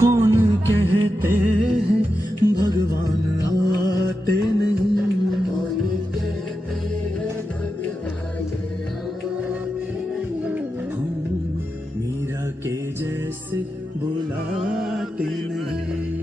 कौन कहते हैं भगवान आते नहीं, हम मीरा के जैसे बुलाते नहीं।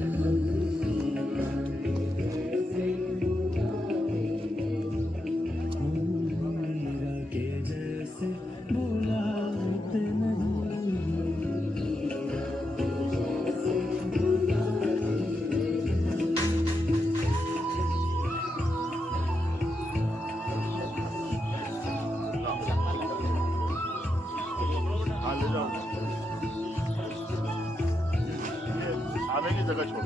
आने की जगह छोड़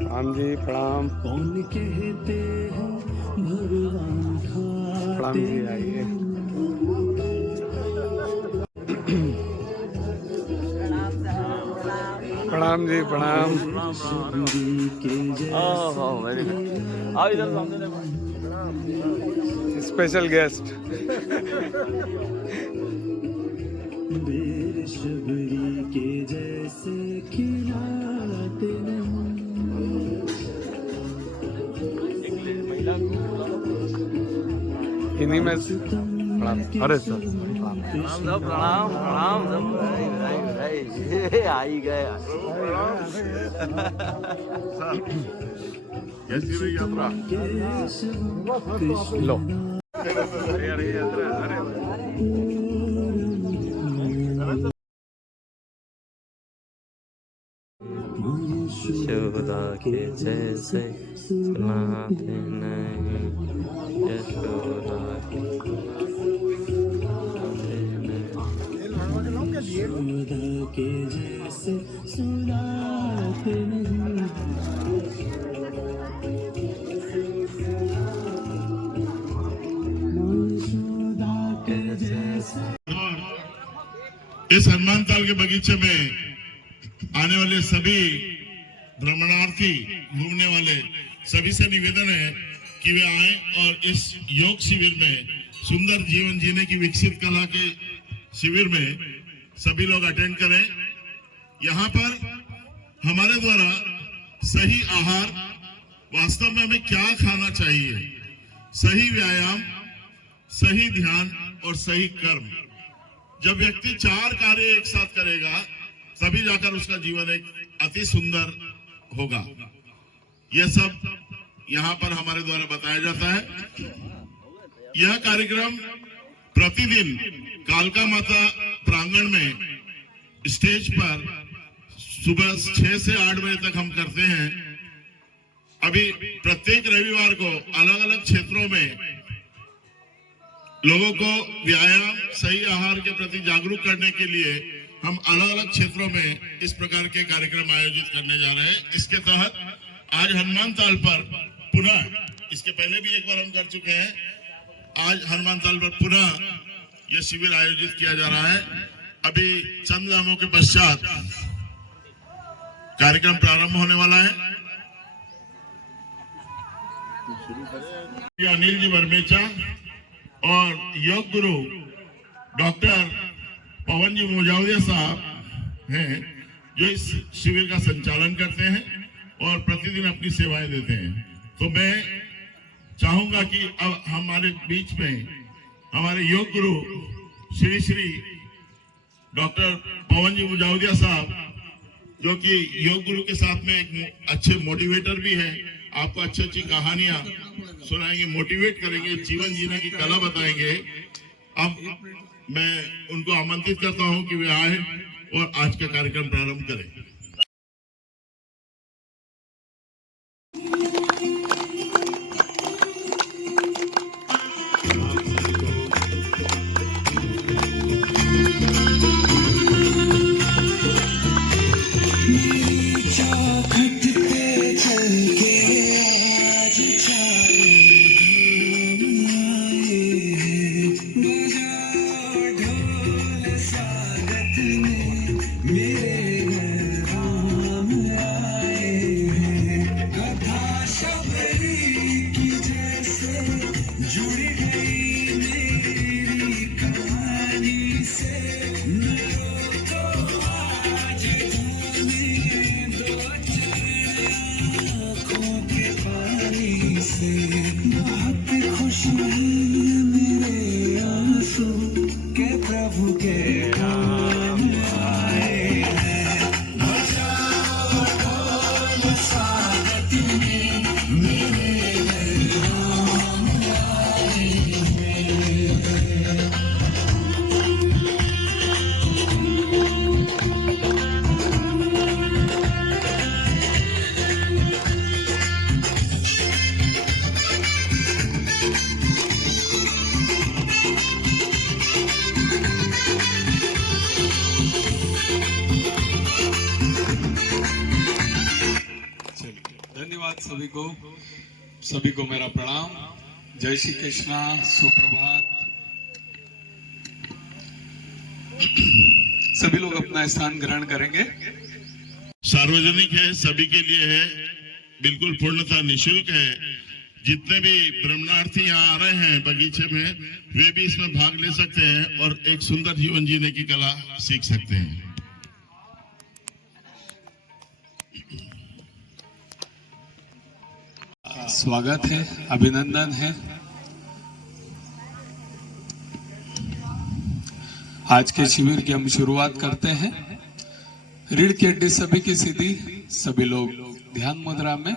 प्रणाम जी, प्रणाम। कौन कहते हैं भगवान प्रणाम खाते जी, आइए। प्रणाम जी, प्रणाम। Special guest. बेशबरी के जैसे खिलाते नहीं, हिंदी में प्रणाम। अरे सर प्रणाम प्रणाम आई गए। कैसी रही यात्रा? लो। यशोदा के जैसे सुनाते नहीं, यशोदा के यशोदा के जैसे सुलाते नहीं, यशोदा के जैसे। इस हनुमान ताल के बगीचे में आने वाले सभी भ्रमणार्थी, घूमने वाले सभी से निवेदन है कि वे आए और इस योग शिविर में, सुंदर जीवन जीने की विकसित कला के शिविर में सभी लोग अटेंड करें। यहाँ पर हमारे द्वारा सही आहार, वास्तव में हमें क्या खाना चाहिए, सही व्यायाम, सही ध्यान और सही कर्म, जब व्यक्ति 4 कार्य एक साथ करेगा तभी जाकर उसका जीवन एक अति सुंदर होगा। यह सब यहाँ पर हमारे द्वारा बताया जाता है। यह कार्यक्रम प्रतिदिन कालका माता प्रांगण में स्टेज पर सुबह 6 से 8 बजे तक हम करते हैं। अभी प्रत्येक रविवार को अलग अलग क्षेत्रों में लोगों को व्यायाम, सही आहार के प्रति जागरूक करने के लिए हम अलग अलग क्षेत्रों में इस प्रकार के कार्यक्रम आयोजित करने जा रहे हैं। इसके तहत आज हनुमान ताल पर पुनः, इसके पहले भी एक बार हम कर चुके हैं, आज हनुमान ताल पर पुनः यह शिविर आयोजित किया जा रहा है। अभी चंद लम्हों के पश्चात कार्यक्रम प्रारंभ होने वाला है। अनिल जी वर्मेचा और योग गुरु डॉक्टर पवन जी मुजावदिया साहब हैं, जो इस शिविर का संचालन करते हैं और प्रतिदिन अपनी सेवाएं देते हैं। तो मैं चाहूंगा कि अब हमारे बीच में हमारे योग गुरु श्री श्री डॉक्टर पवन जी मुजावदिया साहब, जो कि योग गुरु के साथ में एक अच्छे मोटिवेटर भी हैं, आपको अच्छी अच्छी कहानियां सुनाएंगे, मोटिवेट करेंगे, जीवन जीने की कला बताएंगे। अब मैं उनको आमंत्रित करता हूं कि वे आए और आज का कार्यक्रम प्रारंभ करें। जुड़ गई मेरी सुप्रभात सभी को मेरा प्रणाम। जय श्री कृष्णा, सुप्रभात। सभी लोग अपना स्थान ग्रहण करेंगे। सार्वजनिक है, सभी के लिए है, बिल्कुल पूर्णतः निशुल्क है। जितने भी ब्रह्मणार्थी यहाँ आ रहे हैं बगीचे में, वे भी इसमें भाग ले सकते हैं और एक सुंदर जीवन जीने की कला सीख सकते हैं। स्वागत है, अभिनंदन है। आज के शिविर की हम शुरुआत करते हैं। रीढ़ की हड्डी सभी की सीधी, सभी लोग ध्यान मुद्रा में।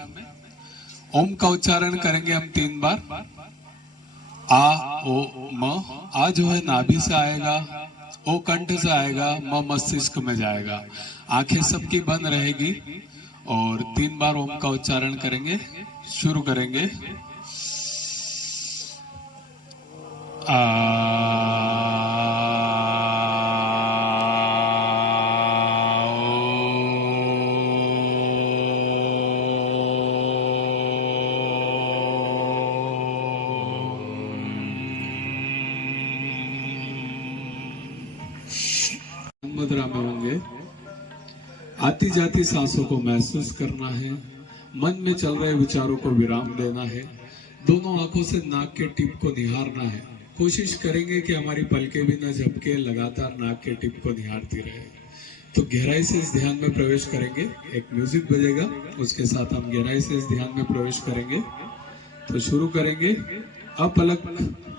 ओम का उच्चारण करेंगे हम 3 बार। आ, ओ, म। आ जो है नाभि से आएगा, ओ कंठ से आएगा, म मस्तिष्क में जाएगा। आंखें सबकी बंद रहेगी और 3 बार ओम का उच्चारण करेंगे। शुरू करेंगे। मुद्रा में होंगे। आती जाती सांसों को महसूस करना है। मन में चल रहे विचारों को विराम देना है। दोनों आंखों से नाक के टिप को निहारना है। कोशिश करेंगे कि हमारी पलकें भी न झपके, लगातार नाक के टिप को निहारती रहे। तो गहराई से इस ध्यान में प्रवेश करेंगे। एक म्यूजिक बजेगा, उसके साथ हम गहराई से इस ध्यान में प्रवेश करेंगे। तो शुरू करेंगे। अपलक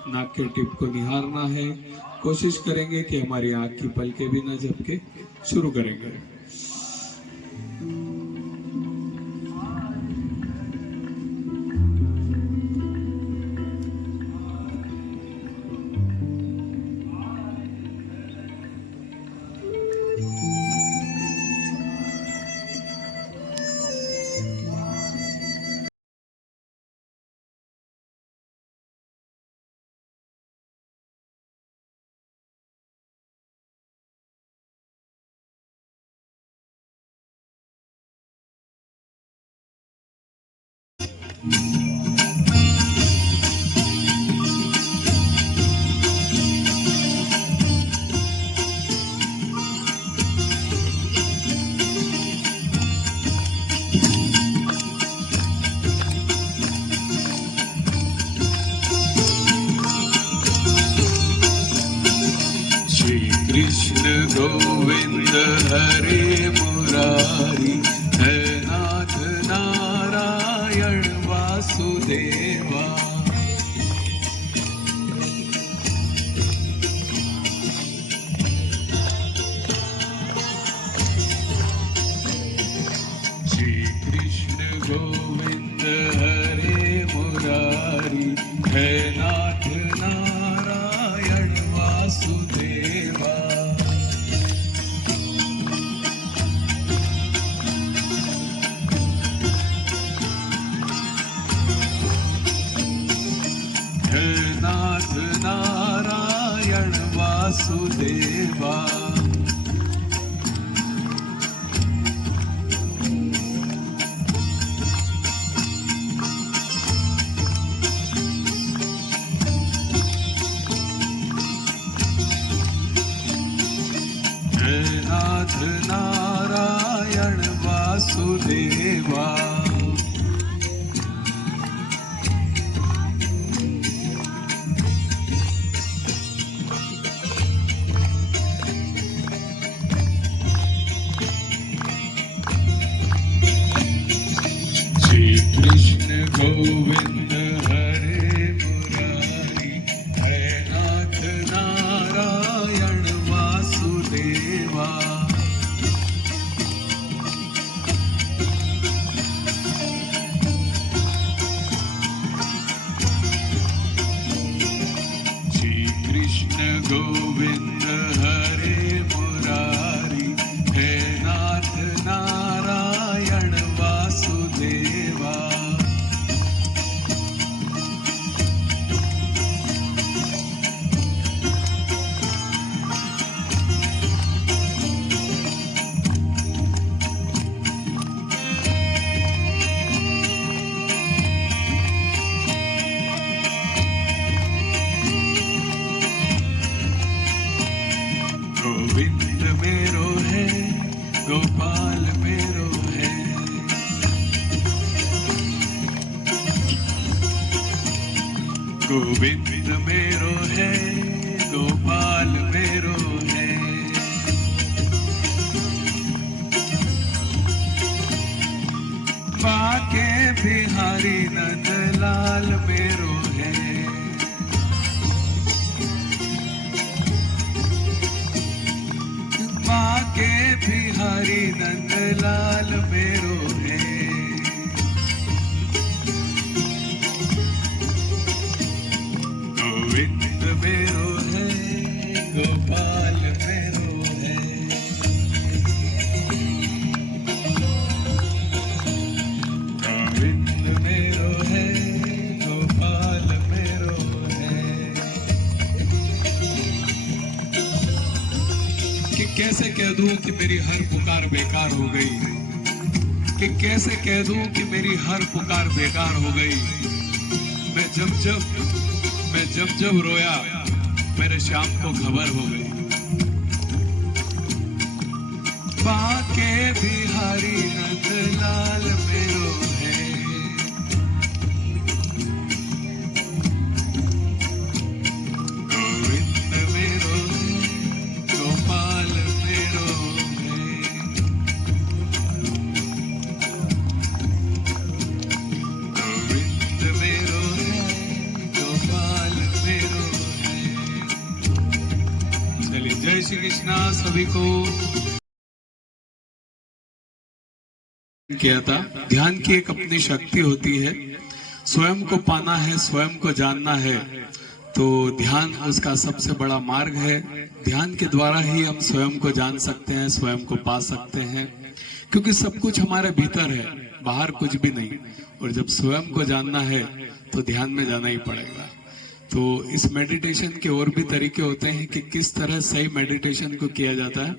नाक के टिप को निहारना है। कोशिश करेंगे कि हमारी आंख की पलकें भी न झपके। शुरू करेंगे। कृष्ण गोविंद हरे मुरारी, है नाथ नारायण वासुदेवा। श्री कृष्ण गोविंद हरे मुरारी, है नाथ नारायण वासुदेवा। नाथ नारायण वासुदेवा। नाथ नारायण वासुदेवा। कृष्ण गोविंद हरे मुरारी, है नाथ नारायण वासुदेवा। श्री कृष्ण गोविंद हरे मुरारी, है नाथ नारायण वासुदेवा। गोपाल मेरो है। गोविंद मेरो है, गोपाल मेरो है। बाके बिहारी नंदलाल मेरो है। बाके बिहारी नंदलाल मेरो है। गोविंद मेरो है, गोपाल मेरो है। गोविंद मेरो है, गोपाल मेरो है। कि कैसे कह दूं कि मेरी हर पुकार बेकार हो गई, कि कैसे कह दूं कि मेरी हर पुकार बेकार हो गई। मैं जब जब रोया मेरे शाम को खबर हो गई। बाके बिहारी नंदलाल मेरो है। गोविंद मेरो है, गोपाल मेरो है। गोविंद मेरो है, गोपाल मेरो है। चलिए, जय श्री कृष्णा सभी को। किया था, ध्यान की एक अपनी शक्ति होती है। स्वयं को पाना है, स्वयं को जानना है, तो ध्यान उसका सबसे बड़ा मार्ग है। ध्यान के द्वारा ही हम स्वयं को जान सकते हैं, स्वयं को पा सकते हैं, क्योंकि सब कुछ हमारे भीतर है, बाहर कुछ भी नहीं। और जब स्वयं को जानना है तो ध्यान में जाना ही पड़ेगा। तो इस मेडिटेशन के और भी तरीके होते हैं कि किस तरह सही मेडिटेशन को किया जाता है।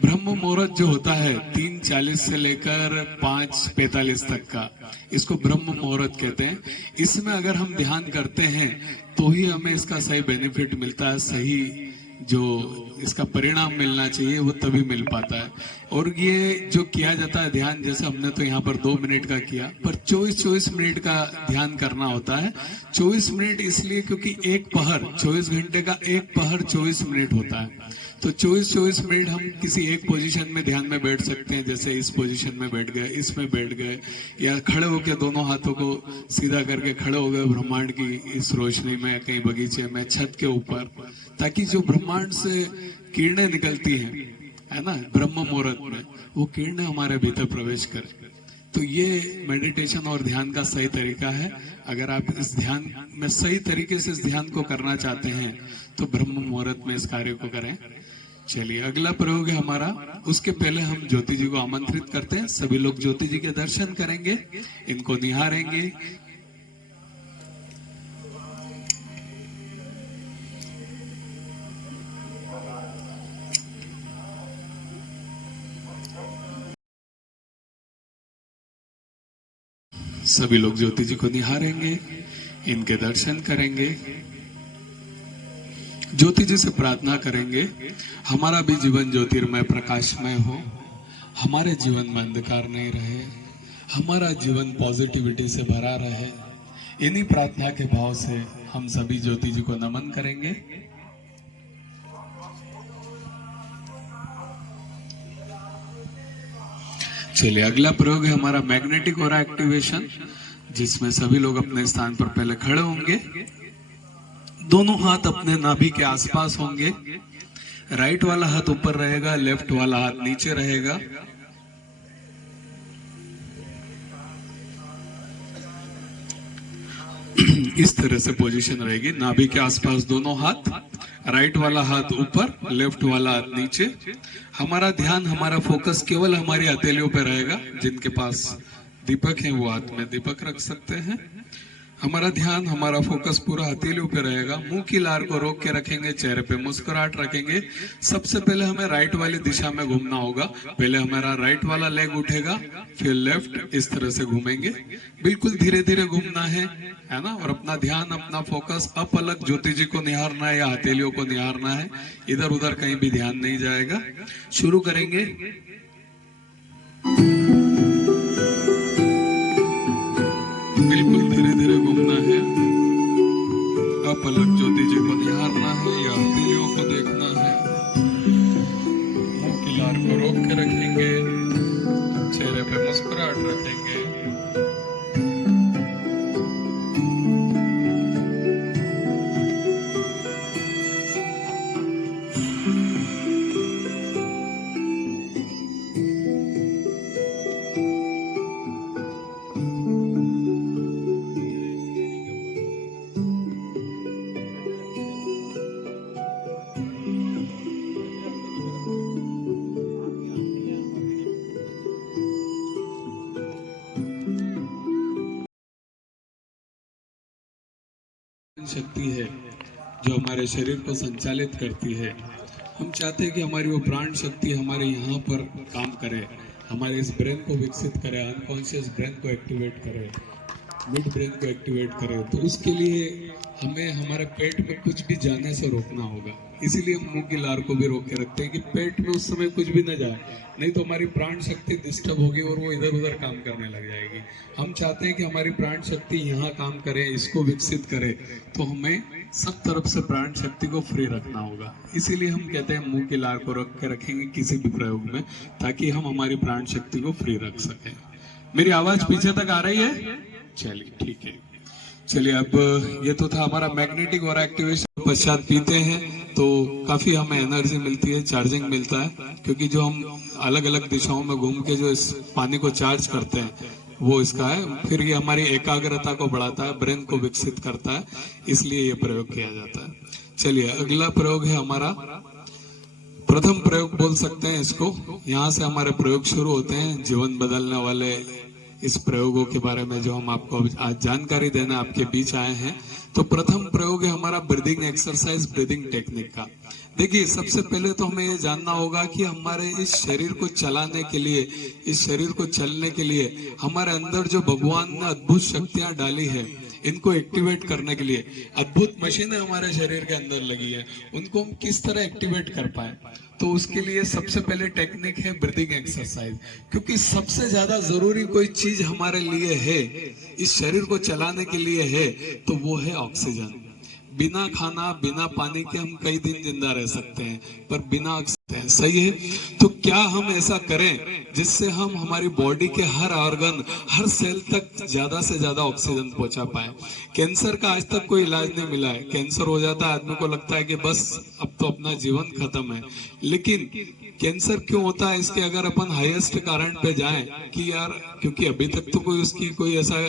ब्रह्म मुहूर्त जो होता है 3:40 से लेकर 5:45 तक का, इसको ब्रह्म मुहूर्त कहते हैं। इसमें अगर हम ध्यान करते हैं तो ही हमें इसका सही बेनिफिट मिलता है, सही जो इसका परिणाम मिलना चाहिए वो तभी मिल पाता है। और ये जो किया जाता है ध्यान, जैसे हमने तो यहाँ पर 2 मिनट का किया, पर 24 मिनट का ध्यान करना होता है। 24 मिनट इसलिए क्योंकि एक पहर, 24 घंटे का एक पहर 24 मिनट होता है। तो 24 मिनट हम किसी एक पोजीशन में ध्यान में बैठ सकते हैं, जैसे इस पोजीशन में बैठ गए, इसमें बैठ गए, या खड़े होकर दोनों हाथों को सीधा करके खड़े हो गए ब्रह्मांड की इस रोशनी में, कहीं बगीचे में, छत के ऊपर, ताकि जो ब्रह्मांड से किरणें निकलती हैं, है ना, ब्रह्म मुहूर्त में, वो किरणें हमारे भीतर प्रवेश करें। तो ये मेडिटेशन और ध्यान का सही तरीका है। अगर आप इस ध्यान में सही तरीके से इस ध्यान को करना चाहते हैं तो ब्रह्म मुहूर्त में इस कार्य को करें। चलिए, अगला प्रयोग है हमारा। उसके पहले हम ज्योति जी को आमंत्रित करते हैं। सभी लोग ज्योति जी के दर्शन करेंगे, इनको निहारेंगे। सभी लोग ज्योति जी को निहारेंगे, इनके दर्शन करेंगे, ज्योति जी से प्रार्थना करेंगे, हमारा भी जीवन ज्योतिर्मय प्रकाशमय हो, हमारे जीवन में अंधकार नहीं रहे, हमारा जीवन पॉजिटिविटी से भरा रहे। इन्हीं प्रार्थना के भाव से हम सभी ज्योति जी को नमन करेंगे। चलिए, अगला प्रयोग है हमारा मैग्नेटिक ऑरा एक्टिवेशन, जिसमें सभी लोग अपने स्थान पर पहले खड़े होंगे। दोनों हाथ अपने नाभि के आसपास होंगे। राइट वाला हाथ ऊपर रहेगा, लेफ्ट वाला हाथ नीचे रहेगा। इस तरह से पोजीशन रहेगी, नाभि के आसपास दोनों हाथ, राइट वाला हाथ ऊपर, लेफ्ट वाला हाथ नीचे। हमारा ध्यान, हमारा फोकस केवल हमारी हथेलियों पे रहेगा। जिनके पास दीपक है वो हाथ में दीपक रख सकते हैं। हमारा ध्यान, हमारा फोकस पूरा हथेलियों पे रहेगा। मुंह की लार को रोक के रखेंगे, चेहरे पे मुस्कुराहट रखेंगे। सबसे पहले हमें राइट वाली दिशा में घूमना होगा। पहले हमारा राइट वाला लेग उठेगा, फिर लेफ्ट, इस तरह से घूमेंगे। बिल्कुल धीरे धीरे घूमना है ना। और अपना ध्यान, अपना फोकस अपलक ज्योति जी को निहारना है या हथेलियों को निहारना है। इधर उधर कहीं भी ध्यान नहीं जाएगा। शुरू करेंगे। शक्ति है जो हमारे शरीर को संचालित करती है। हम चाहते हैं कि हमारी वो प्राण शक्ति हमारे यहाँ पर काम करे, हमारे इस ब्रेन को विकसित करे, अनकॉन्शियस ब्रेन को एक्टिवेट करे, मिड ब्रेन को एक्टिवेट करे। तो उसके लिए हमें हमारे पेट में कुछ भी जाने से रोकना होगा। इसीलिए हम मुंह की लार को भी रोक के रखते हैं कि पेट में उस समय कुछ भी न जाए, नहीं तो हमारी प्राण शक्ति डिस्टर्ब होगी और वो इधर उधर काम करने लग जाएगी। हम चाहते हैं कि हमारी प्राण शक्ति यहाँ काम करे, इसको विकसित करे, तो हमें सब तरफ से प्राण शक्ति को फ्री रखना होगा। इसीलिए हम कहते हैं मुंह की लार को रख के रखेंगे किसी भी प्रयोग में, ताकि हम हमारी प्राण शक्ति को फ्री रख सकें। मेरी आवाज पीछे तक आ रही है? चलिए ठीक है। चलिए, अब ये तो था हमारा मैग्नेटिक और एक्टिवेशन। पश्चात पीते हैं तो काफी हमें एनर्जी मिलती है, चार्जिंग मिलता है, क्योंकि जो हम अलग अलग दिशाओं में घूम के जो इस पानी को चार्ज करते हैं वो इसका है। फिर ये हमारी एकाग्रता को बढ़ाता है, ब्रेन को विकसित करता है, इसलिए ये प्रयोग किया जाता है। चलिए, अगला प्रयोग है हमारा प्रथम प्रयोग बोल सकते हैं इसको। यहाँ से हमारे प्रयोग शुरू होते हैं, जीवन बदलने वाले इस प्रयोगों के बारे में जो हम आपको आज जानकारी देना आपके बीच आए हैं। तो प्रथम प्रयोग है हमारा ब्रीदिंग एक्सरसाइज, ब्रीदिंग टेक्निक का। देखिए, सबसे पहले तो हमें ये जानना होगा कि हमारे इस शरीर को चलाने के लिए, इस शरीर को चलने के लिए हमारे अंदर जो भगवान ने अद्भुत शक्तियां डाली है, इनको एक्टिवेट करने के लिए अद्भुत मशीनें हमारे शरीर के अंदर लगी है, उनको हम किस तरह एक्टिवेट कर पाए। तो उसके लिए सबसे पहले टेक्निक है ब्रीदिंग एक्सरसाइज। क्योंकि सबसे ज्यादा जरूरी कोई चीज हमारे लिए है, इस शरीर को चलाने के लिए है, तो वो है ऑक्सीजन। बिना खाना बिना पानी के हम कई दिन जिंदा रह सकते हैं, पर बिना ऑक्सीजन, सही है। तो क्या हम ऐसा करें जिससे हम हमारी बॉडी के हर ऑर्गन, हर सेल तक ज्यादा से ज्यादा ऑक्सीजन पहुंचा पाए। कैंसर का आज तक कोई इलाज नहीं मिला है। कैंसर हो जाता है, आदमी को लगता है कि बस अब तो अपना जीवन खत्म है। लेकिन कैंसर क्यों होता है, इसके अगर अपन हाईएस्ट कारण पे जाएं कि यार, क्योंकि अभी तक तो कोई उसकी कोई ऐसा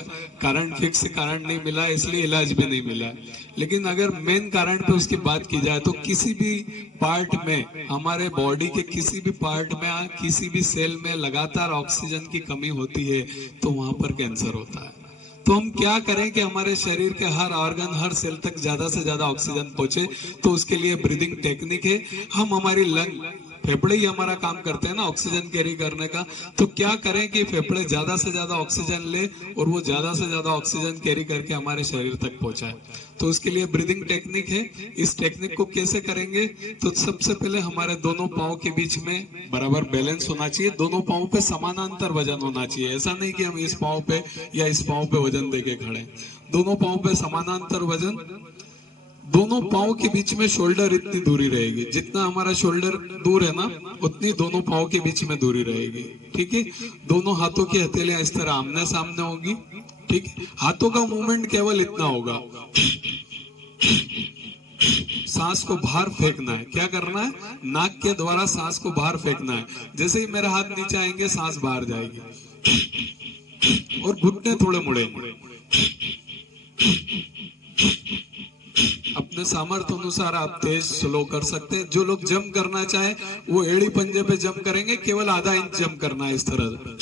कारण, फिक्स कारण नहीं मिला, इसलिए इलाज भी नहीं मिला। लेकिन अगर मेन कारण पे उसकी बात की जाए तो किसी भी पार्ट में, हमारे बॉडी के किसी भी पार्ट में, किसी भी सेल में लगातार ऑक्सीजन की कमी होती है, तो वहां पर कैंसर होता है। तो हम क्या करें कि हमारे शरीर के हर ऑर्गन, हर सेल तक ज्यादा से ज्यादा ऑक्सीजन पहुंचे। तो उसके लिए ब्रीदिंग टेक्निक है। हम हमारी लंग, फेफड़े ही हमारा काम करते हैं ना ऑक्सीजन कैरी करने का। तो क्या करें कि फेफड़े ज्यादा से ज्यादा ऑक्सीजन ले और वो ज्यादा से ज्यादा ऑक्सीजन कैरी करके हमारे शरीर तक पहुंचाए। तो उसके लिए ब्रीदिंग टेक्निक है। इस टेक्निक को कैसे करेंगे? तो सबसे पहले हमारे दोनों पांव के बीच में बराबर बैलेंस होना चाहिए। दोनों पांव पे समानांतर वजन होना चाहिए। ऐसा नहीं कि हम इस पांव पे या इस पांव पे वजन देके खड़े। दोनों पांव पे समानांतर वजन। दोनों पांव के बीच में शोल्डर इतनी दूरी रहेगी, जितना हमारा शोल्डर दूर है ना, उतनी दोनों पांव के बीच में दूरी रहेगी। ठीक है। दोनों हाथों की हथेलियां इस तरह आमने सामने होगी। ठीक है। हाथों का मूवमेंट केवल इतना होगा, सांस को बाहर फेंकना है। क्या करना है? नाक के द्वारा सांस को बाहर फेंकना है। जैसे ही मेरे हाथ नीचे आएंगे, सांस बाहर जाएगी और घुटने थोड़े मुड़ेंगे। अपने सामर्थ्य अनुसार आप तेज स्लो कर सकते हैं। जो लोग जंप करना चाहे वो एड़ी पंजे पे जंप करेंगे, केवल आधा इंच जंप करना है इस तरह।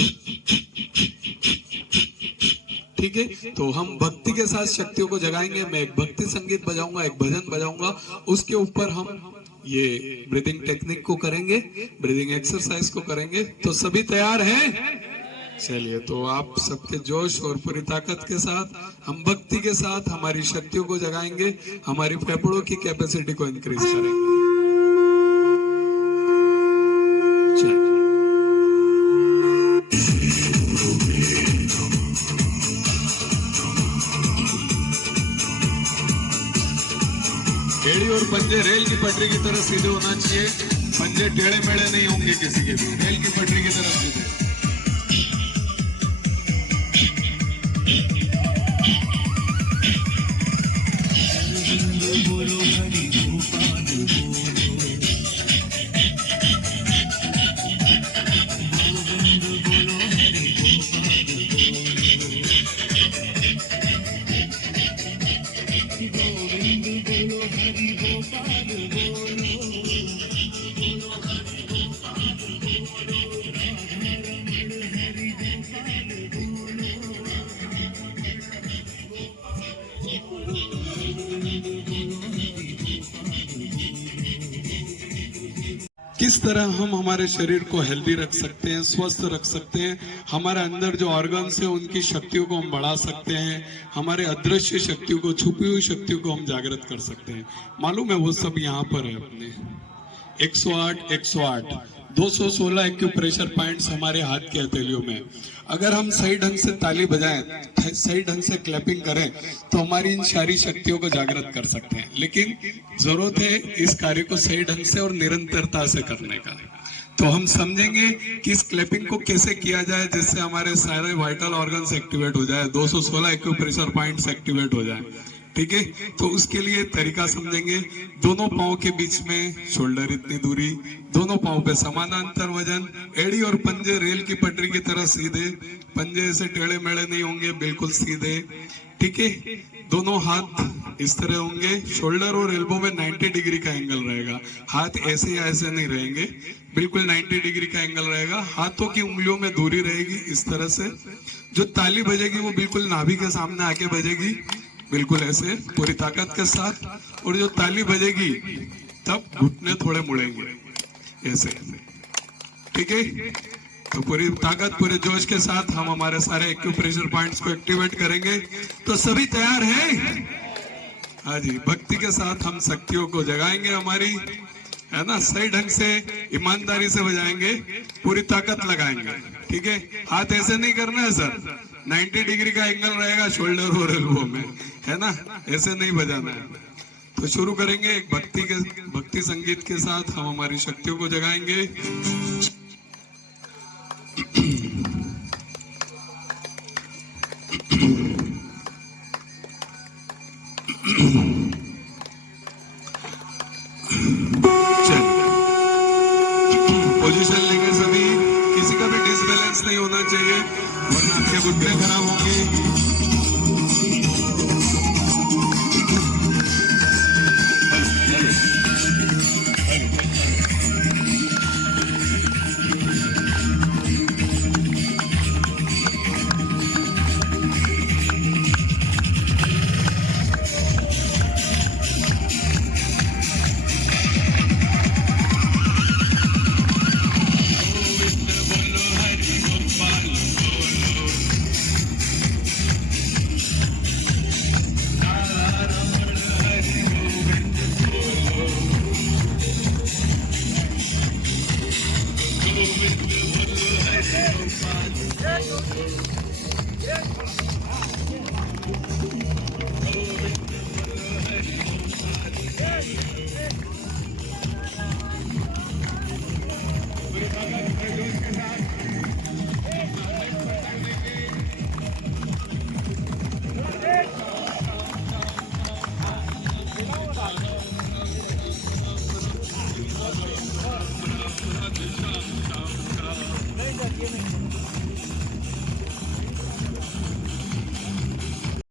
ठीक है। तो हम भक्ति के साथ शक्तियों को जगाएंगे। मैं एक भक्ति संगीत बजाऊंगा, एक भजन बजाऊंगा, उसके ऊपर हम ये ब्रीदिंग टेक्निक को करेंगे, ब्रीदिंग एक्सरसाइज को करेंगे। तो सभी तैयार हैं? चलिए, तो आप सबके जोश और पूरी ताकत के साथ हम भक्ति के साथ हमारी शक्तियों को जगाएंगे, हमारी फेफड़ों की कैपेसिटी को इंक्रीज करेंगे। एड़ी और पंजे रेल की पटरी की तरह सीधे होना चाहिए। पंजे टेढ़े मेढ़े नहीं होंगे किसी के भी, रेल की पटरी की तरफ सीधे। किस तरह हम हमारे शरीर को हेल्दी रख सकते हैं, स्वस्थ रख सकते हैं, हमारे अंदर जो ऑर्गन्स है उनकी शक्तियों को हम बढ़ा सकते हैं, हमारे अदृश्य शक्तियों को, छुपी हुई शक्तियों को हम जागृत कर सकते हैं। मालूम है वो सब यहाँ पर है अपने 108 108 216 एक्यूप्रेशर पॉइंट्स हमारे हाथ के हथेलियों में। अगर हम सही ढंग से ताली बजाएं, सही ढंग से क्लैपिंग करें तो हमारी इन सारी शक्तियों को जागृत कर सकते हैं। लेकिन जरूरत है इस कार्य को सही ढंग से और निरंतरता से करने का। तो हम समझेंगे कि इस क्लैपिंग को कैसे किया जाए जिससे हमारे सारे वाइटल ऑर्गन्स एक्टिवेट हो जाए, 216 एक्यूप्रेशर पॉइंट्स एक्टिवेट हो जाए। ठीक है, तो उसके लिए तरीका समझेंगे। दोनों पांव के बीच में शोल्डर इतनी दूरी, दोनों पांव पे समानांतर वजन, एड़ी और पंजे रेल की पटरी की तरह सीधे, पंजे ऐसे टेढ़े मेढ़े नहीं होंगे, बिल्कुल सीधे। ठीक है, दोनों हाथ इस तरह होंगे, शोल्डर और एल्बो में 90 डिग्री का एंगल रहेगा। हाथ ऐसे या ऐसे नहीं रहेंगे, बिल्कुल 90 डिग्री का एंगल रहेगा। हाथों की उंगलियों में दूरी रहेगी इस तरह से। जो ताली बजेगी वो बिल्कुल नाभि के सामने आके बजेगी, बिल्कुल ऐसे पूरी ताकत के साथ। और जो ताली बजेगी तब घुटने थोड़े मुड़ेंगे ऐसे। ठीक है, तो पूरी ताकत, पूरे जोश के साथ हम हमारे सारे एक्यूप्रेशर पॉइंट्स को एक्टिवेट करेंगे। तो सभी तैयार हैं? हाँ जी, भक्ति के साथ हम शक्तियों को जगाएंगे हमारी, है ना, सही ढंग से ईमानदारी से बजाएंगे, पूरी ताकत लगाएंगे। ठीक है, हाथ ऐसे नहीं करना है सर, 90 डिग्री का एंगल रहेगा शोल्डर और एल्बो में, है ना, ऐसे नहीं बजाना है। तो शुरू करेंगे एक भक्ति संगीत के साथ, हम हमारी शक्तियों को जगाएंगे। पोजीशन लेंगे सभी, किसी का भी डिसबैलेंस नहीं होना चाहिए वरना आपके घुटने खराब होंगे।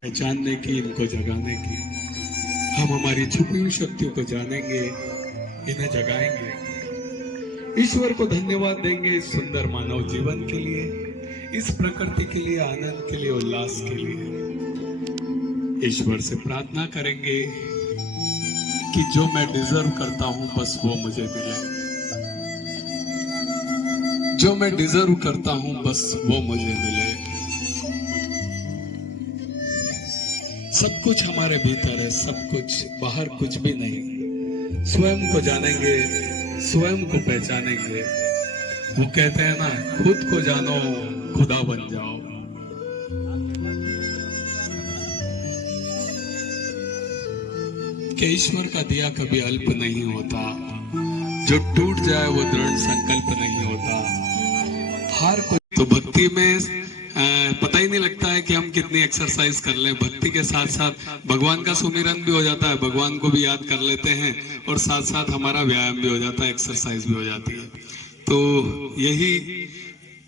पहचानने की, इनको जगाने की, हम हमारी छुपी हुई शक्तियों को जानेंगे, इन्हें जगाएंगे। ईश्वर को धन्यवाद देंगे इस सुंदर मानव जीवन के लिए, इस प्रकृति के लिए, आनंद के लिए, उल्लास के लिए। ईश्वर से प्रार्थना करेंगे कि जो मैं डिजर्व करता हूं बस वो मुझे मिले, जो मैं डिजर्व करता हूं बस वो मुझे मिले। सब कुछ हमारे भीतर है, सब कुछ, बाहर कुछ भी नहीं। स्वयं को जानेंगे, स्वयं को पहचानेंगे। वो कहते हैं ना, खुद को जानो खुदा बन जाओ। कि ईश्वर का दिया कभी अल्प नहीं होता, जो टूट जाए वो दृढ़ संकल्प नहीं होता। हार को तो भक्ति में पता ही नहीं लगता है कि हम कितनी एक्सरसाइज कर लें। भक्ति के साथ साथ भगवान का सुमिरन भी हो जाता है, भगवान को भी याद कर लेते हैं और साथ साथ हमारा व्यायाम भी हो जाता है, एक्सरसाइज भी हो जाती है। तो यही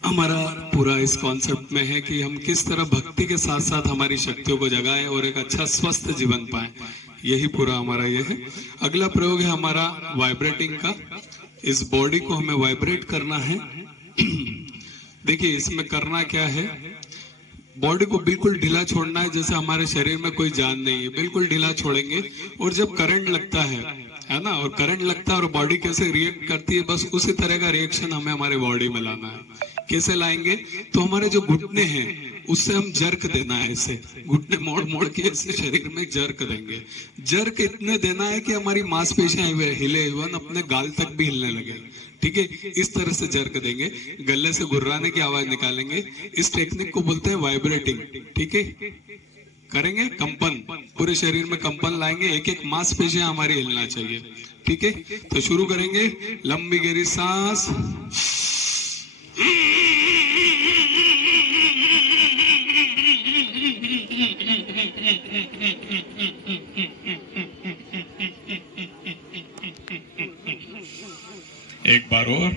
हमारा पूरा इस कॉन्सेप्ट में है कि हम किस तरह भक्ति के साथ साथ हमारी शक्तियों को जगाएं और एक अच्छा स्वस्थ जीवन पाएं। यही पूरा हमारा ये है। अगला प्रयोग है हमारा वाइब्रेटिंग का। इस बॉडी को हमें वाइब्रेट करना है। देखिए इसमें करना क्या है, बॉडी को बिल्कुल ढीला छोड़ना है, जैसे हमारे शरीर में कोई जान नहीं है, बिल्कुल ढीला छोड़ेंगे। और जब करंट लगता है है ना, और करंट लगता है और बॉडी कैसे रिएक्ट करती है, बस उसी तरह का रिएक्शन हमें हमारे बॉडी में लाना है। कैसे लाएंगे, तो हमारे जो घुटने हैं उससे हम जर्क देना है, ऐसे घुटने मोड़ मोड़ के ऐसे शरीर में जर्क देंगे। जर्क इतने देना है कि हमारी मांसपेशियां हिले, इवन अपने गाल तक भी हिलने लगे। ठीक है, इस तरह से जर्क देंगे, गले से गुर्राने की आवाज निकालेंगे। इस टेक्निक को बोलते हैं वाइब्रेटिंग। ठीक है, करेंगे कंपन, पूरे शरीर में कंपन लाएंगे, एक एक मांसपेशियां हमारी हिलना चाहिए। ठीक है, तो शुरू करेंगे, लंबी गहरी सांस, एक बार और।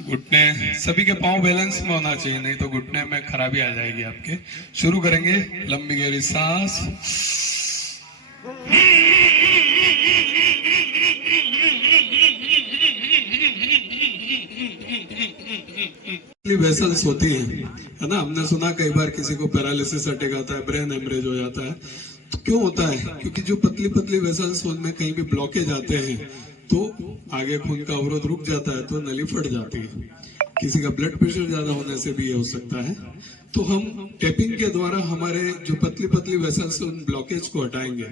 घुटने सभी के पांव बैलेंस में होना चाहिए, नहीं तो घुटने में खराबी आ जाएगी आपके। शुरू करेंगे, लंबी गहरी सांस, वेसल्स होती है ना। हमने सुना कई बार किसी को पैरालिसिस अटैक आता है, ब्रेन हेमरेज हो जाता है, तो क्यों होता है? क्योंकि जो पतली पतली वेसल्स उनमें कहीं भी ब्लॉकेज आते हैं तो आगे खून का अवरोध रुक जाता है, तो नली फट जाती है। किसी का ब्लड प्रेशर ज्यादा होने से भी ये हो सकता है। तो हम टैपिंग के द्वारा हमारे जो पतली पतली वेसल्स उन ब्लॉकेज को हटाएंगे,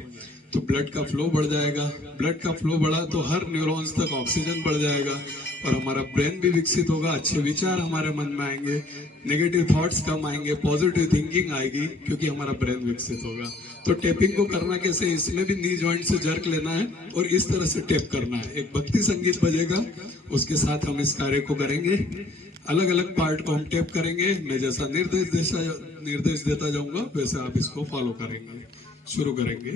तो ब्लड का फ्लो बढ़ जाएगा। ब्लड का फ्लो बढ़ा तो हर न्यूरॉन्स तक ऑक्सीजन बढ़ जाएगा और हमारा ब्रेन भी विकसित होगा, अच्छे विचार हमारे मन में आएंगे, नेगेटिव थॉट्स कम आएंगे, पॉजिटिव थिंकिंग आएगी, क्योंकि हमारा ब्रेन विकसित होगा। तो टेपिंग को करना कैसे, इसमें भी नी जॉइंट से जर्क लेना है और इस तरह से टेप करना है। एक भक्ति संगीत बजेगा, उसके साथ हम इस कार्य को करेंगे। अलग अलग पार्ट को हम टेप करेंगे। मैं जैसा निर्देश देता जाऊंगा वैसे आप इसको फॉलो करेंगे। शुरू करेंगे,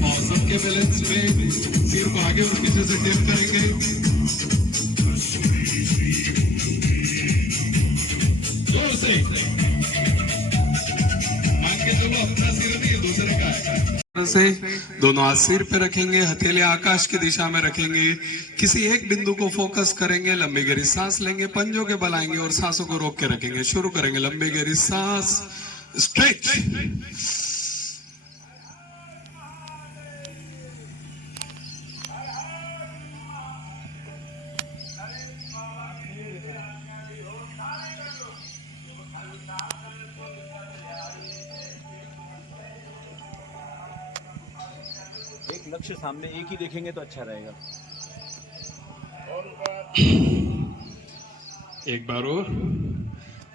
और सबके बैलेंस में सिर को आगे और पीछे से टेप करेंगे। जोर से मान के चलो, अपना सिर नहीं दूसरे का है। से दोनों हाथ सिर पे रखेंगे, हथेली आकाश की दिशा में रखेंगे, किसी एक बिंदु को फोकस करेंगे, लंबी गहरी सांस लेंगे, पंजों के बल आएंगे और सांसों को रोक के रखेंगे। शुरू करेंगे, लंबी गहरी सांस, स्ट्रेच, एक लक्ष्य सामने एक ही देखेंगे तो अच्छा रहेगा। एक बार और।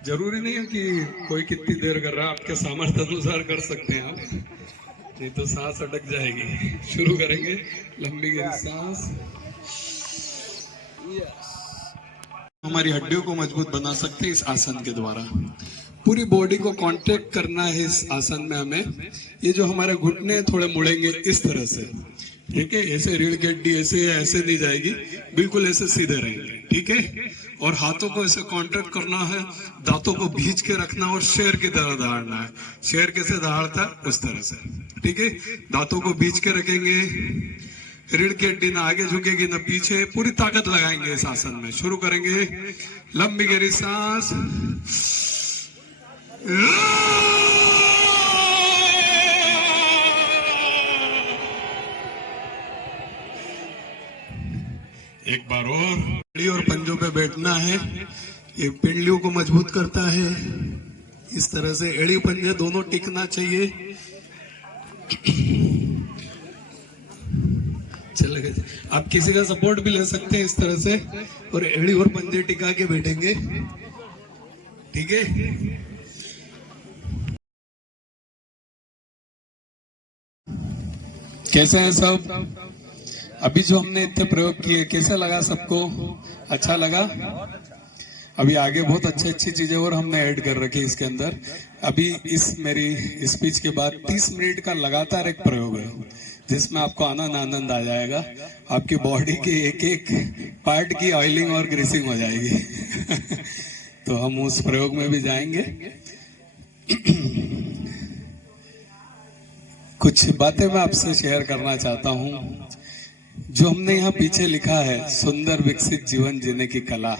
जरूरी नहीं है कि कोई कितनी देर कर रहा है, आपके सामर्थ्य अनुसार कर सकते हैं आप, नहीं तो सांस अटक जाएगी। शुरू करेंगे, लंबी गहरी सांस। हमारी हड्डियों को मजबूत बना सकते हैं इस आसन के द्वारा। पूरी बॉडी को कांटेक्ट करना है इस आसन में हमें। ये जो हमारे घुटने थोड़े मुड़ेंगे इस तरह से, ठीक है, ऐसे रीढ़ की हड्डी ऐसे नहीं जाएगी, बिल्कुल ऐसे सीधे रहेंगे। ठीक है, और हाथों को ऐसे कांटेक्ट करना है, दांतों को भींच के रखना और शेर की तरह दहाड़ना है। शेर कैसे दहाड़ता है, उस तरह से। ठीक है, दांतों को भींच के रखेंगे, रीढ़ की हड्डी ना आगे झुकेगी ना पीछे, पूरी ताकत लगाएंगे इस आसन में। शुरू करेंगे, लंबी गहरी सांस, एक बार और पंजों पे बैठना है। ये पिंडलियों को मजबूत करता है। इस तरह से एड़ी पंजे दोनों टिकना चाहिए। चलेगा, आप किसी का सपोर्ट भी ले सकते हैं इस तरह से, और एड़ी और पंजे टिका के बैठेंगे। ठीक है, कैसे हैं सब? अभी जो हमने इतने प्रयोग किए, कैसा लगा सबको? अच्छा लगा? अभी आगे बहुत अच्छी चीजें और हमने ऐड कर रखी इसके अंदर। अभी इस मेरी स्पीच के बाद 30 मिनट का लगातार एक प्रयोग है, जिसमें आपको आनंद आ जाएगा। आपकी बॉडी के एक एक पार्ट की ऑयलिंग और ग्रीसिंग हो जाएगी। तो हम उस प्रयोग में भी जाएंगे। कुछ बातें मैं आपसे शेयर करना चाहता हूं। जो हमने यहाँ पीछे लिखा है, सुंदर विकसित जीवन जीने की कला,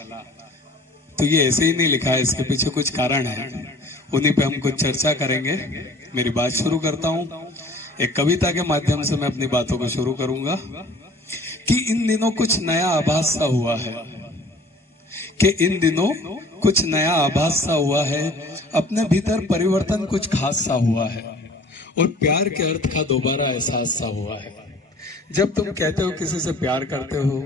तो ये ऐसे ही नहीं लिखा है, इसके पीछे कुछ कारण है। उन्हीं पे हम कुछ चर्चा करेंगे। मेरी बात शुरू करता हूँ। एक कविता के माध्यम से मैं अपनी बातों को शुरू करूंगा कि इन दिनों कुछ नया आभास सा हुआ है, कि इन दिनों कुछ नया आभास सा हुआ है, अपने भीतर परिवर्तन कुछ खास सा हुआ है और प्यार के अर्थ का दोबारा एहसास सा हुआ है। जब तुम कहते हो किसी से प्यार करते हो,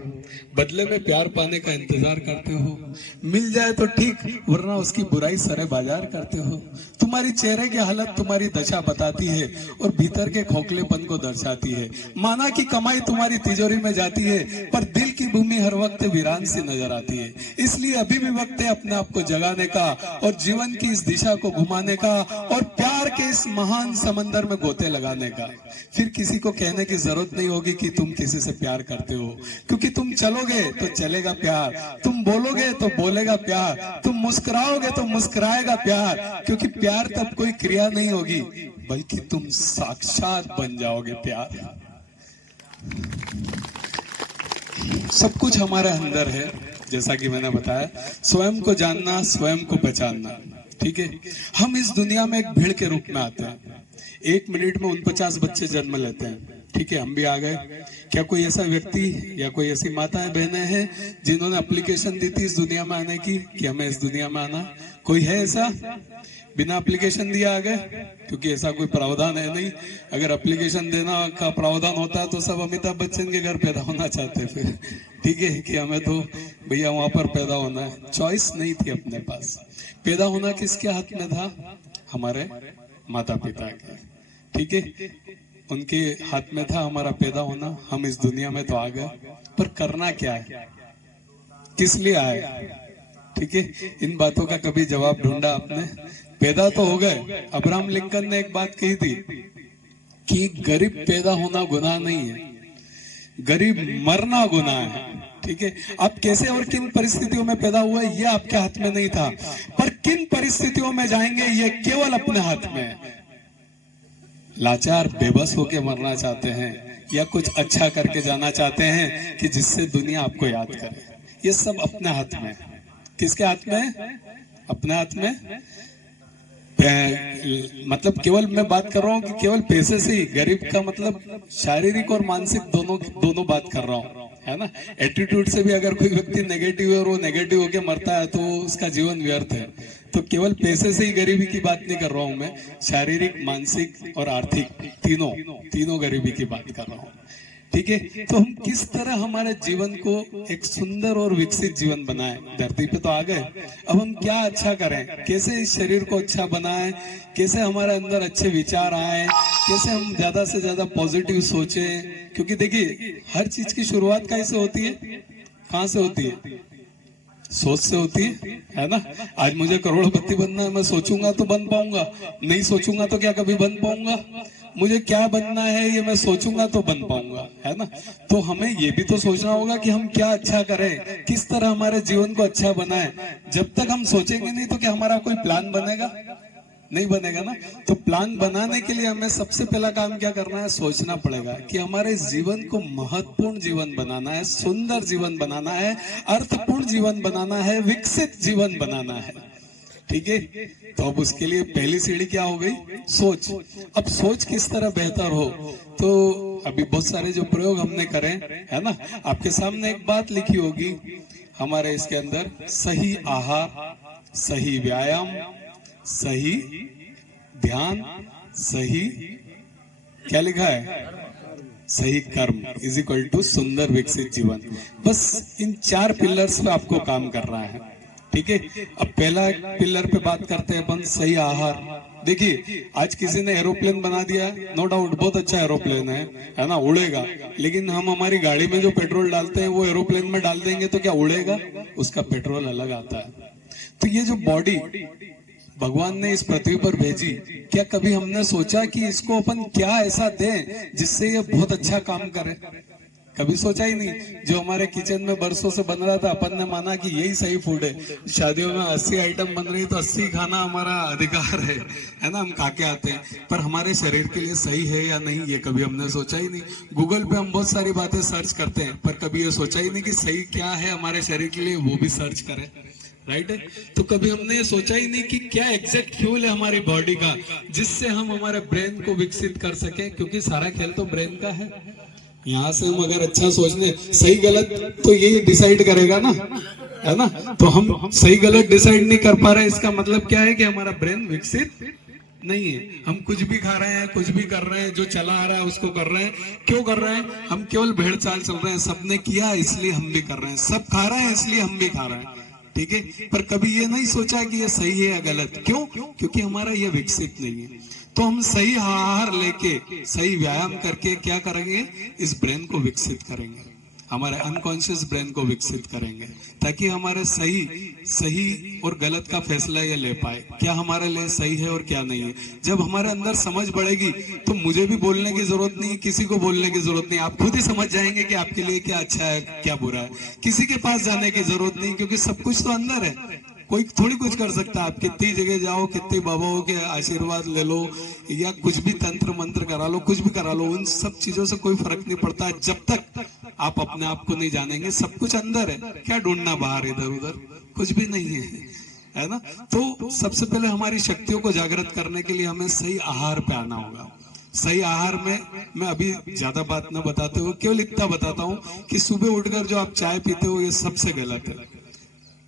बदले में प्यार पाने का इंतजार करते हो, मिल जाए तो ठीक वरना उसकी बुराई सरे बाजार करते हो। तुम्हारी चेहरे की हालत तुम्हारी दशा बताती है और भीतर के खोखलेपन को दर्शाती है। माना कि कमाई तुम्हारी तिजोरी में जाती है पर दिल की भूमि हर वक्त वीरान सी नजर आती है। इसलिए अभी भी वक्त है अपने आप को जगाने का और जीवन की इस दिशा को घुमाने का और प्यार के इस महान समंदर में गोते लगाने का। फिर किसी को कहने की जरूरत नहीं होगी कि तुम किसी से प्यार करते हो, क्योंकि तुम चलोगे तो चलेगा प्यार, तुम बोलोगे तो बोलेगा प्यार, तुम मुस्कुराओगे तो मुस्कुराएगा प्यार, क्योंकि प्यार तब कोई क्रिया नहीं होगी बल्कि तुम साक्षात बन जाओगे प्यार। सब कुछ हमारे अंदर है, जैसा कि मैंने बताया, स्वयं को जानना, स्वयं को पहचानना। ठीक है, हम इस दुनिया में एक भीड़ के रूप में आते हैं। 1 मिनट में 49 बच्चे जन्म लेते हैं। ठीक है, हम भी आ गए। क्या कोई ऐसा व्यक्ति या कोई ऐसी माताएं बहनें हैं जिन्होंने एप्लीकेशन दी थी इस दुनिया में आने की कि हमें इस दुनिया में आना? कोई है ऐसा? बिना एप्लीकेशन दिया आ गए? क्योंकि ऐसा कोई प्रावधान है नहीं। अगर एप्लीकेशन देना का प्रावधान होता है तो सब अमिताभ बच्चन के घर पैदा होना चाहते फिर। ठीक है, कि हमें तो भैया वहां पर पैदा होना है। चॉइस नहीं थी अपने पास। पैदा होना किसके हाथ में था? हमारे माता पिता के। ठीक है, उनके हाथ में था हमारा पैदा होना। हम इस दुनिया में तो आ गए, पर करना क्या है, किस लिए आए? ठीक है, इन बातों का कभी जवाब ढूंढा आपने? पैदा तो हो गए। अब्राहम लिंकन ने एक बात कही थी कि गरीब पैदा होना गुनाह नहीं है, गरीब मरना गुनाह है। ठीक है, आप कैसे और किन परिस्थितियों में पैदा हुए ये आपके हाथ में नहीं था, पर किन परिस्थितियों में जाएंगे ये केवल अपने हाथ में है। लाचार बेबस होके मरना चाहते हैं या कुछ अच्छा करके जाना चाहते हैं कि जिससे दुनिया आपको याद करे, ये सब अपने हाथ में है। किसके हाथ में है? अपने हाथ में। मतलब केवल मैं बात कर रहा हूँ कि केवल पैसे से ही, गरीब का मतलब शारीरिक और मानसिक दोनों बात कर रहा हूँ, है ना। एटीट्यूड से भी अगर कोई व्यक्ति नेगेटिव है और वो नेगेटिव होके मरता है तो उसका जीवन व्यर्थ है। तो केवल पैसे से ही गरीबी की बात नहीं कर रहा हूं मैं, शारीरिक, मानसिक और आर्थिक तीनों गरीबी की बात कर रहा हूं। ठीक है, तो हम किस तरह हमारे जीवन को एक सुंदर और विकसित जीवन बनाएं। धरती पे तो आ गए, अब हम क्या अच्छा करें, कैसे इस शरीर को अच्छा बनाएं, कैसे हमारे अंदर अच्छे विचार आए, कैसे हम ज्यादा से ज्यादा पॉजिटिव सोचें। क्योंकि देखिए, हर चीज की शुरुआत कैसे होती है? कहाँ से होती है? सोच से होती है ना। आज मुझे करोड़पति बनना है, मैं सोचूंगा तो बन पाऊंगा, नहीं सोचूंगा तो क्या कभी बन पाऊंगा? मुझे क्या बनना है ये मैं सोचूंगा तो बन पाऊंगा, है ना। तो हमें ये भी तो सोचना होगा कि हम क्या अच्छा करें, किस तरह हमारे जीवन को अच्छा बनाएं। जब तक हम सोचेंगे नहीं तो क्या हमारा कोई प्लान बनेगा? नहीं बनेगा ना। तो प्लान बनाने के लिए हमें सबसे पहला काम क्या करना है? सोचना पड़ेगा कि हमारे जीवन को महत्वपूर्ण जीवन बनाना है, सुंदर जीवन बनाना है, अर्थपूर्ण जीवन बनाना है, विकसित जीवन बनाना है। ठीक है, तो अब उसके लिए पहली सीढ़ी क्या हो गई? सोच। अब सोच किस तरह बेहतर हो, तो अभी बहुत सारे जो प्रयोग हमने करे, है ना। आपके सामने एक बात लिखी होगी हमारे इसके अंदर, सही आहार, सही व्यायाम, सही ध्यान, सही क्या लिखा है? सही कर्म इज इक्वल टू सुंदर विकसित जीवन। बस इन 4 पिलर्स पे आपको काम करना है। ठीक है, अब पहला पिलर पे बात करते हैं अपन, सही आहार। देखिए, आज किसी ने एरोप्लेन बना दिया, नो डाउट बहुत अच्छा एरोप्लेन है ना, उड़ेगा। लेकिन हम हमारी गाड़ी में जो पेट्रोल डालते हैं वो एरोप्लेन में डाल देंगे तो क्या उड़ेगा? उसका पेट्रोल अलग आता है। तो ये जो बॉडी भगवान ने इस पृथ्वी पर भेजी, क्या कभी हमने सोचा कि इसको अपन क्या ऐसा दें जिससे ये बहुत अच्छा काम करे? कभी सोचा ही नहीं। जो हमारे किचन में बरसों से बन रहा था, अपन ने माना कि यही सही फूड है। शादियों में 80 आइटम बन रही तो 80 खाना हमारा अधिकार है ना, हम खा के आते हैं। पर हमारे शरीर के लिए सही है या नहीं ये कभी हमने सोचा ही नहीं। गूगल पे हम बहुत सारी बातें सर्च करते हैं, पर कभी ये सोचा ही नहीं कि सही क्या है हमारे शरीर के लिए, वो भी सर्च करें। राइट है। तो कभी हमने ये सोचा ही नहीं कि क्या एग्जैक्ट फ्यूल है हमारी बॉडी का जिससे हम हमारे ब्रेन को विकसित कर सकें, क्योंकि सारा खेल तो ब्रेन का है। यहाँ से हम अगर अच्छा सोचने, सही गलत तो यही डिसाइड करेगा ना, है ना। तो हम सही गलत डिसाइड नहीं कर पा रहे, इसका मतलब क्या है कि हमारा ब्रेन विकसित नहीं है। हम कुछ भी खा रहे हैं, कुछ भी कर रहे हैं, जो चला आ रहा है उसको कर रहे हैं। क्यों कर रहे हैं? हम केवल भेड़ चाल चल रहे हैं, सबने किया इसलिए हम भी कर रहे हैं, सब खा रहे हैं इसलिए हम भी खा रहे हैं, ठीक है। पर कभी ये नहीं सोचा कि ये सही है या गलत। क्यों? क्योंकि हमारा ये विकसित नहीं है। तो हम सही आहार लेके, सही व्यायाम करके क्या करेंगे? इस ब्रेन को विकसित करेंगे, हमारे अनकॉन्शियस ब्रेन को विकसित करेंगे, ताकि हमारे सही और गलत का फैसला ये ले पाए, क्या हमारे लिए सही है और क्या नहीं है। जब हमारे अंदर समझ बढ़ेगी तो मुझे भी बोलने की जरूरत नहीं, किसी को बोलने की जरूरत नहीं, आप खुद ही समझ जाएंगे कि आपके लिए क्या अच्छा है क्या बुरा है। किसी के पास जाने की जरूरत नहीं, क्योंकि सब कुछ तो अंदर है। कोई थोड़ी कुछ कर सकता है। आप कितनी जगह जाओ, कितने बाबाओं के आशीर्वाद ले लो या कुछ भी तंत्र मंत्र करा लो, कुछ भी करा लो, उन सब चीजों से कोई फर्क नहीं पड़ता जब तक आप अपने आप को नहीं जानेंगे। सब कुछ अंदर है, क्या ढूंढना बाहर इधर उधर, कुछ भी नहीं है ना। तो सबसे पहले हमारी शक्तियों को जागृत करने के लिए हमें सही आहार पे आना होगा। सही आहार में मैं अभी ज्यादा बात न बताते हुए केवल इतना बताता हूँ कि सुबह उठकर जो आप चाय पीते हो ये सबसे गलत है।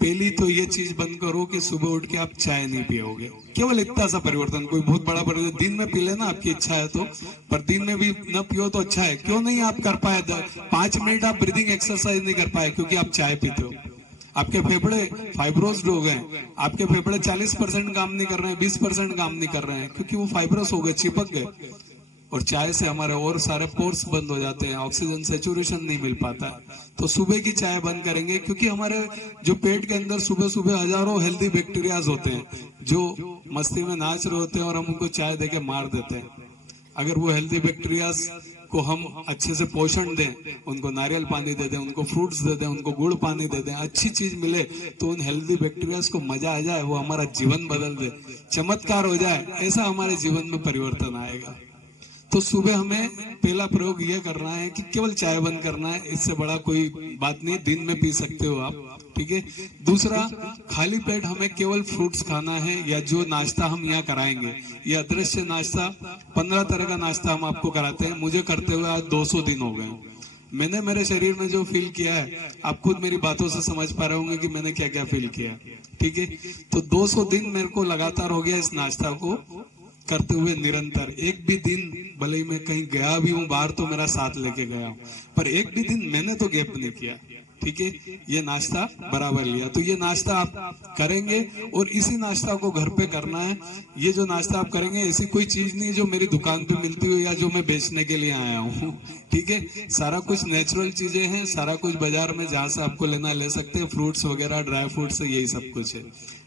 पहली तो ये चीज बंद करो कि सुबह उठ के आप चाय नहीं पियोगे। केवल इतना सा परिवर्तन, कोई बहुत बड़ा परिवर्तन दिन में पी लेना आपकी इच्छा है तो, पर दिन में भी न पियो तो अच्छा है। क्यों नहीं आप कर पाए 5 मिनट आप ब्रीदिंग एक्सरसाइज नहीं कर पाए? क्योंकि आप चाय पीते हो। आपके फेफड़े फाइब्रोस्ड हो गए, आपके फेफड़े 40% काम नहीं कर रहे हैं, 20% काम नहीं कर रहे हैं, क्योंकि वो फाइब्रोस हो गए, चिपक गए। और चाय से हमारे और सारे पोर्स बंद हो जाते हैं, ऑक्सीजन सेचुरेशन नहीं मिल पाता है। तो सुबह की चाय बंद करेंगे, क्योंकि हमारे जो पेट के अंदर सुबह सुबह हजारों हेल्दी बैक्टीरियाज होते हैं जो मस्ती में नाच रहे होते हैं और हम उनको चाय देके मार देते हैं। अगर वो हेल्दी बैक्टीरियाज को हम अच्छे से पोषण दें, उनको नारियल पानी दे दें, उनको फ्रूट्स दे दें, उनको गुड़ पानी दे दें, अच्छी चीज मिले, तो उन हेल्दी बैक्टीरियाज को मजा आ जाए, वो हमारा जीवन बदल दे, चमत्कार हो जाए, ऐसा हमारे जीवन में परिवर्तन आएगा। तो सुबह हमें पहला प्रयोग ये करना है कि केवल चाय बंद करना है, इससे बड़ा कोई बात नहीं, दिन में पी सकते हो आप, ठीक है। दूसरा, खाली पेट हमें केवल फ्रूट्स खाना है, या जो नाश्ता हम यहाँ कराएंगे, ये अदृश्य नाश्ता, 15 तरह का नाश्ता हम आपको कराते हैं। मुझे करते हुए आज 200 दिन हो गए। मैंने मेरे शरीर में जो फील किया है, आप खुद मेरी बातों से समझ पा रहे होंगे कि मैंने क्या क्या फील किया, ठीक है। तो 200 दिन मेरे को लगातार हो गया इस नाश्ता को करते हुए निरंतर। एक भी दिन, भले ही मैं कहीं गया भी हूँ बाहर तो मेरा साथ लेके गया हूँ, पर एक भी दिन मैंने तो गैप नहीं किया, ठीक है। ये नाश्ता बराबर लिया। तो ये नाश्ता आप करेंगे और इसी नाश्ता को घर पे करना है। ये जो नाश्ता आप करेंगे, ऐसी कोई चीज नहीं जो मेरी दुकान पे मिलती हो या जो मैं बेचने के लिए आया हूँ, ठीक है। सारा कुछ नेचुरल चीजें हैं, सारा कुछ बाजार में जहाँ से आपको लेना ले सकते हैं, फ्रूट्स वगैरह, ड्राई फ्रूट्स, यही सब कुछ है,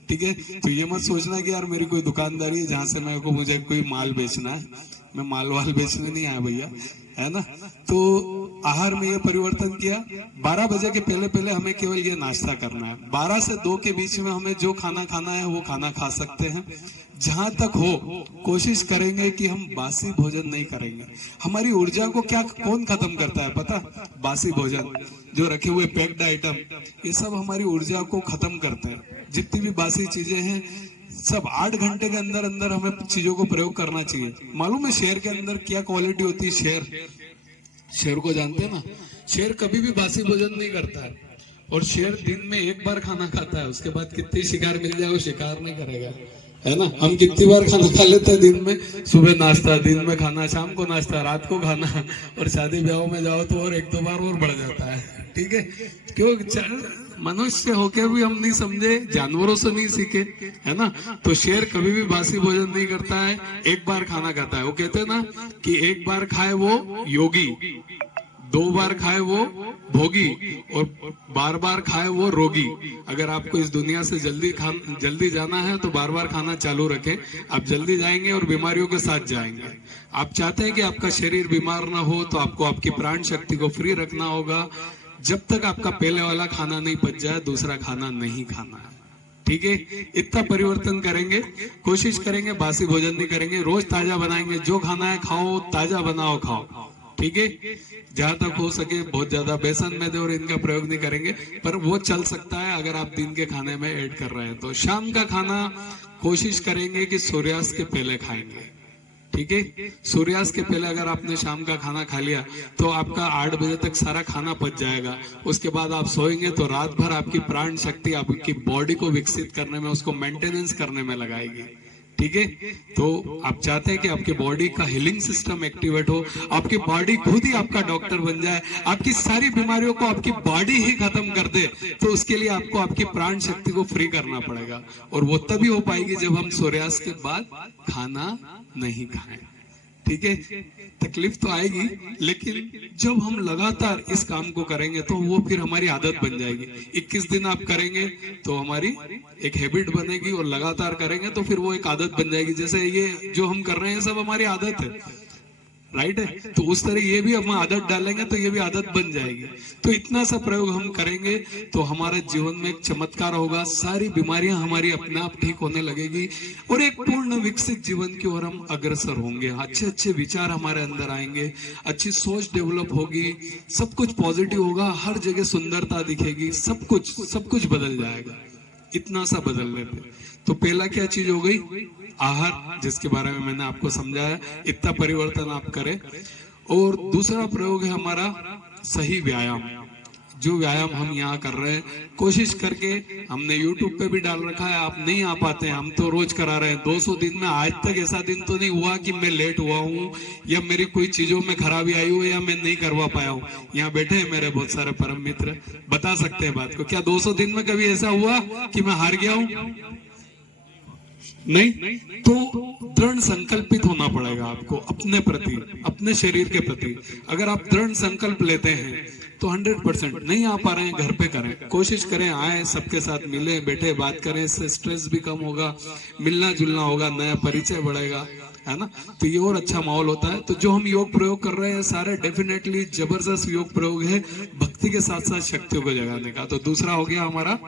ठीक है। तो ये मत सोचना कि यार मेरी कोई दुकानदारी है जहां से मेरे को मुझे कोई माल बेचना है। मैं माल वाल बेचने नहीं आया भैया, है ना। तो आहार में ये परिवर्तन किया। 12 बजे के पहले पहले हमें केवल ये नाश्ता करना है। 12 से 2 के बीच में हमें जो खाना खाना है वो खाना खा सकते हैं। जहां तक हो कोशिश करेंगे कि हम बासी भोजन नहीं करेंगे। हमारी ऊर्जा को क्या कौन खत्म करता है पता? बासी भोजन, जो रखे हुए पैक्ड आइटम, ये सब हमारी ऊर्जा को खत्म करते हैं। जितनी भी बासी चीजें हैं सब 8 घंटे के अंदर अंदर हमें चीजों को प्रयोग करना चाहिए। मालूम है शेर के अंदर क्या क्वालिटी होती है? शेर को जानते हैं ना? शेर कभी भी बासी भोजन नहीं करता है, और शेर दिन में एक बार खाना खाता है, उसके बाद कितनी शिकार मिल जाए वो शिकार नहीं करेगा, है ना। हम कितनी बार खाना खा लेते हैं दिन में? सुबह नाश्ता, दिन में खाना, शाम को नाश्ता, रात को खाना, और शादी ब्याह में जाओ तो और 1-2 बार और बढ़ जाता है, ठीक है। क्यों? मनुष्य होके भी हम नहीं समझे, जानवरों से नहीं सीखे, है ना। तो शेर कभी भी बासी भोजन नहीं करता है, एक बार खाना खाता है। वो कहते हैं ना कि एक बार खाए वो योगी, 2 बार खाए वो भोगी, और बार बार खाए वो रोगी। अगर आपको इस दुनिया से जल्दी जाना है तो बार बार खाना चालू रखें, आप जल्दी जाएंगे और बीमारियों के साथ जाएंगे। आप चाहते हैं कि आपका शरीर बीमार ना हो तो आपको आपकी प्राण शक्ति को फ्री रखना होगा। जब तक आपका पहले वाला खाना नहीं पच जाए, दूसरा खाना नहीं खाना है, ठीक है। इतना परिवर्तन करेंगे, कोशिश करेंगे बासी भोजन नहीं करेंगे, रोज ताजा बनाएंगे। जो खाना है खाओ, ताजा बनाओ खाओ, ठीक है। जहां तक हो सके बहुत ज्यादा बेसन मैदे और इनका प्रयोग नहीं करेंगे, पर वो चल सकता है अगर आप दिन के खाने में ऐड कर रहे हैं। तो शाम का खाना कोशिश करेंगे कि सूर्यास्त के पहले खाएंगे, ठीक है। सूर्यास्त के पहले अगर आपने शाम का खाना खा लिया तो आपका 8 बजे तक सारा खाना पच जाएगा। उसके बाद आप सोएंगे तो रात भर आपकी प्राण शक्ति आपकी बॉडी को विकसित करने में, उसको मेंटेनेंस करने में लगाएगी, ठीक है। तो आप चाहते हैं कि आपकी बॉडी का हीलिंग सिस्टम एक्टिवेट हो, आपकी बॉडी खुद ही आपका डॉक्टर बन जाए, आपकी सारी बीमारियों को आपकी बॉडी ही खत्म कर दे, तो उसके लिए आपको आपकी प्राण शक्ति को फ्री करना पड़ेगा। और वो तभी हो पाएगी जब हम सूर्यास्त के बाद खाना नहीं खाएं, ठीक है। तकलीफ तो आएगी, लेकिन जब हम लगातार इस काम को करेंगे तो वो फिर हमारी आदत बन जाएगी। 21 दिन आप करेंगे तो हमारी एक हैबिट बनेगी, और लगातार करेंगे तो फिर वो एक आदत बन जाएगी। जैसे ये जो हम कर रहे हैं सब हमारी आदत है, राइट है। तो उस तरह ये भी हम आदत डालेंगे तो ये भी आदत बन जाएगी। तो इतना सा प्रयोग हम करेंगे तो हमारे जीवन में एक चमत्कार होगा, सारी बीमारियां हमारी अपने आप ठीक होने लगेगी, और एक पूर्ण विकसित जीवन की ओर हम अग्रसर होंगे। अच्छे अच्छे विचार हमारे अंदर आएंगे, अच्छी सोच डेवलप होगी, सब कुछ पॉजिटिव होगा, हर जगह सुंदरता दिखेगी, सब कुछ बदल जाएगा। इतना सा बदल लेते। तो पहला क्या चीज हो गई? आहार, जिसके बारे में मैंने आपको समझाया। इतना परिवर्तन आप करें। और दूसरा प्रयोग है हमारा सही व्यायाम। जो व्यायाम हम यहाँ कर रहे हैं, कोशिश करके हमने YouTube पे भी डाल रखा है, आप नहीं आ पाते हैं, हम तो रोज करा रहे हैं 200 दिन में। आज तक ऐसा दिन तो नहीं हुआ कि मैं लेट हुआ हूँ या मेरी कोई चीजों में खराबी आई हो या मैं नहीं करवा पाया हूँ। यहाँ बैठे हैं मेरे बहुत सारे परम मित्र, बता सकते हैं बात को। क्या 200 दिन में कभी ऐसा हुआ कि मैं हार गया हूँ? नहीं। तो दृढ़ संकल्पित होना पड़ेगा आपको अपने प्रति, अपने शरीर के प्रति। अगर आप दृढ़ संकल्प लेते हैं तो 100%। नहीं आ पा रहे हैं, घर पे करें, कोशिश करें, आए, सबके साथ मिले, बैठे, बात करें, इससे स्ट्रेस भी कम होगा, मिलना जुलना होगा, नया परिचय बढ़ेगा, है ना। तो ये और अच्छा माहौल होता है। तो जो हम योग प्रयोग कर रहे हैं सारे डेफिनेटली जबरदस्त योग प्रयोग है, भक्ति के साथ साथ शक्तियों को जगाने का। तो दूसरा हो गया हमारा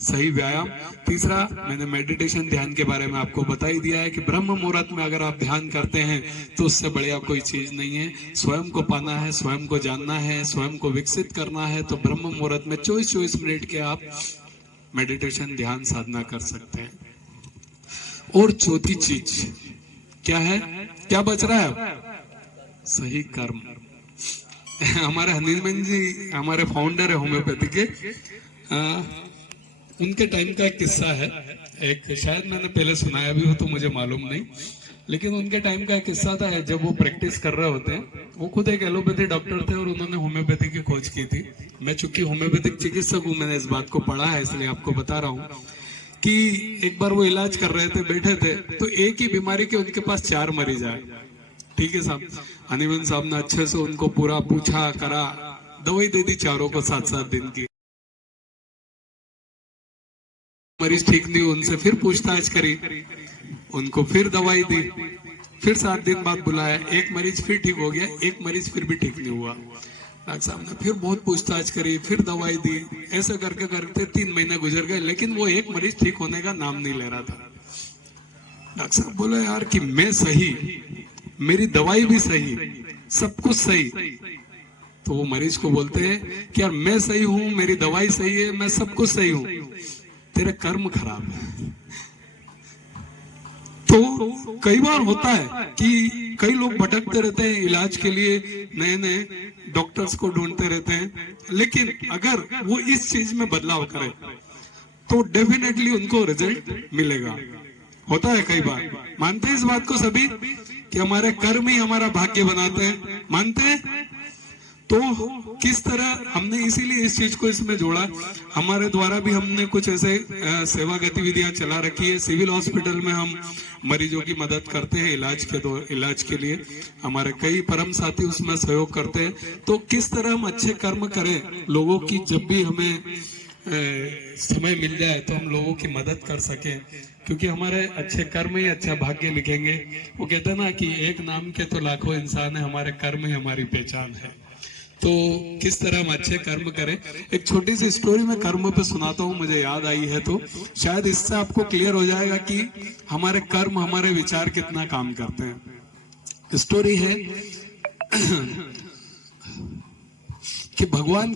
सही व्यायाम। तीसरा, मैंने मेडिटेशन ध्यान के बारे में आपको बता ही दिया है कि ब्रह्म मुहूर्त में अगर आप ध्यान करते हैं तो उससे बढ़िया कोई चीज नहीं है। स्वयं को पाना है, स्वयं को जानना है, स्वयं को विकसित करना है, तो ब्रह्म मुहूर्त में 24 मिनट के आप मेडिटेशन ध्यान साधना कर सकते हैं। और चौथी चीज क्या है? क्या बच रहा है? सही कर्म। हमारे हनीमन जी हमारे फाउंडर है होम्योपैथी के, उनके टाइम का एक किस्सा है। एक शायद मैंने पहले सुनाया भी हो तो मुझे मालूम नहीं, लेकिन उनके टाइम का एक किस्सा था। जब वो प्रैक्टिस कर रहे होते हैं, वो खुद एक एलोपैथी डॉक्टर थे और उन्होंने होम्योपैथी की खोज की थी। मैं चूंकि होम्योपैथिक चिकित्सक हूँ, मैंने इस बात को पढ़ा है, इसलिए आपको बता रहा हूँ कि एक बार वो इलाज कर रहे थे, बैठे थे, तो एक ही बीमारी के उनके पास 4 मरीज आए। ठीक है साहब, हनीमन साहब ने अच्छे से उनको पूरा पूछा करा, दवाई दे दी चारों को 7-7 दिन की। मरीज ठीक नहीं, उनसे फिर पूछताछ करी, उनको फिर दवाई दी, फिर 7 दिन बाद बुलाया, एक मरीज फिर ठीक हो गया, एक मरीज फिर भी ठीक नहीं हुआ। डॉक्टर साहब ने फिर बहुत पूछताछ करी, फिर दवाई दी, ऐसे करके करते 3 महीने गुजर गए, लेकिन वो एक मरीज ठीक होने का नाम नहीं ले रहा था। डॉक्टर साहब बोले यार कि मैं सही, मेरी दवाई भी सही, सब कुछ सही। तो वो मरीज को बोलते हैं कि यार मैं सही हूं, मेरी दवाई सही है, मैं सब कुछ सही हूं, तेरे कर्म खराब है। तो कई बार होता है कि कई लोग भटकते रहते हैं इलाज के लिए, नए नए डॉक्टर्स को ढूंढते रहते हैं, लेकिन अगर वो इस चीज में बदलाव करें तो डेफिनेटली उनको रिजल्ट मिलेगा। होता है कई बार, मानते हैं इस बात को सभी कि हमारे कर्म ही हमारा भाग्य बनाते हैं, मानते हैं। तो किस तरह हमने इसीलिए इस चीज को इसमें जोड़ा। हमारे द्वारा भी हमने कुछ ऐसे सेवा गतिविधियां चला रखी है। सिविल हॉस्पिटल में हम मरीजों की मदद करते हैं इलाज के लिए, हमारे कई परम साथी उसमें सहयोग करते हैं। तो किस तरह हम अच्छे कर्म करें, लोगों की जब भी हमें समय मिल जाए तो हम लोगों की मदद कर सकें, क्योंकि हमारे अच्छे कर्म ही अच्छा भाग्य लिखेंगे। वो कहते हैं ना कि एक नाम के तो लाखों इंसान है, हमारे कर्म ही हमारी पहचान है। तो किस तरह हम अच्छे कर्म करें, एक छोटी सी स्टोरी मैं कर्म पे सुनाता हूँ, मुझे याद आई है, तो शायद इससे आपको क्लियर हो जाएगा कि हमारे कर्म हमारे विचार कितना काम करते हैं। स्टोरी है कि भगवान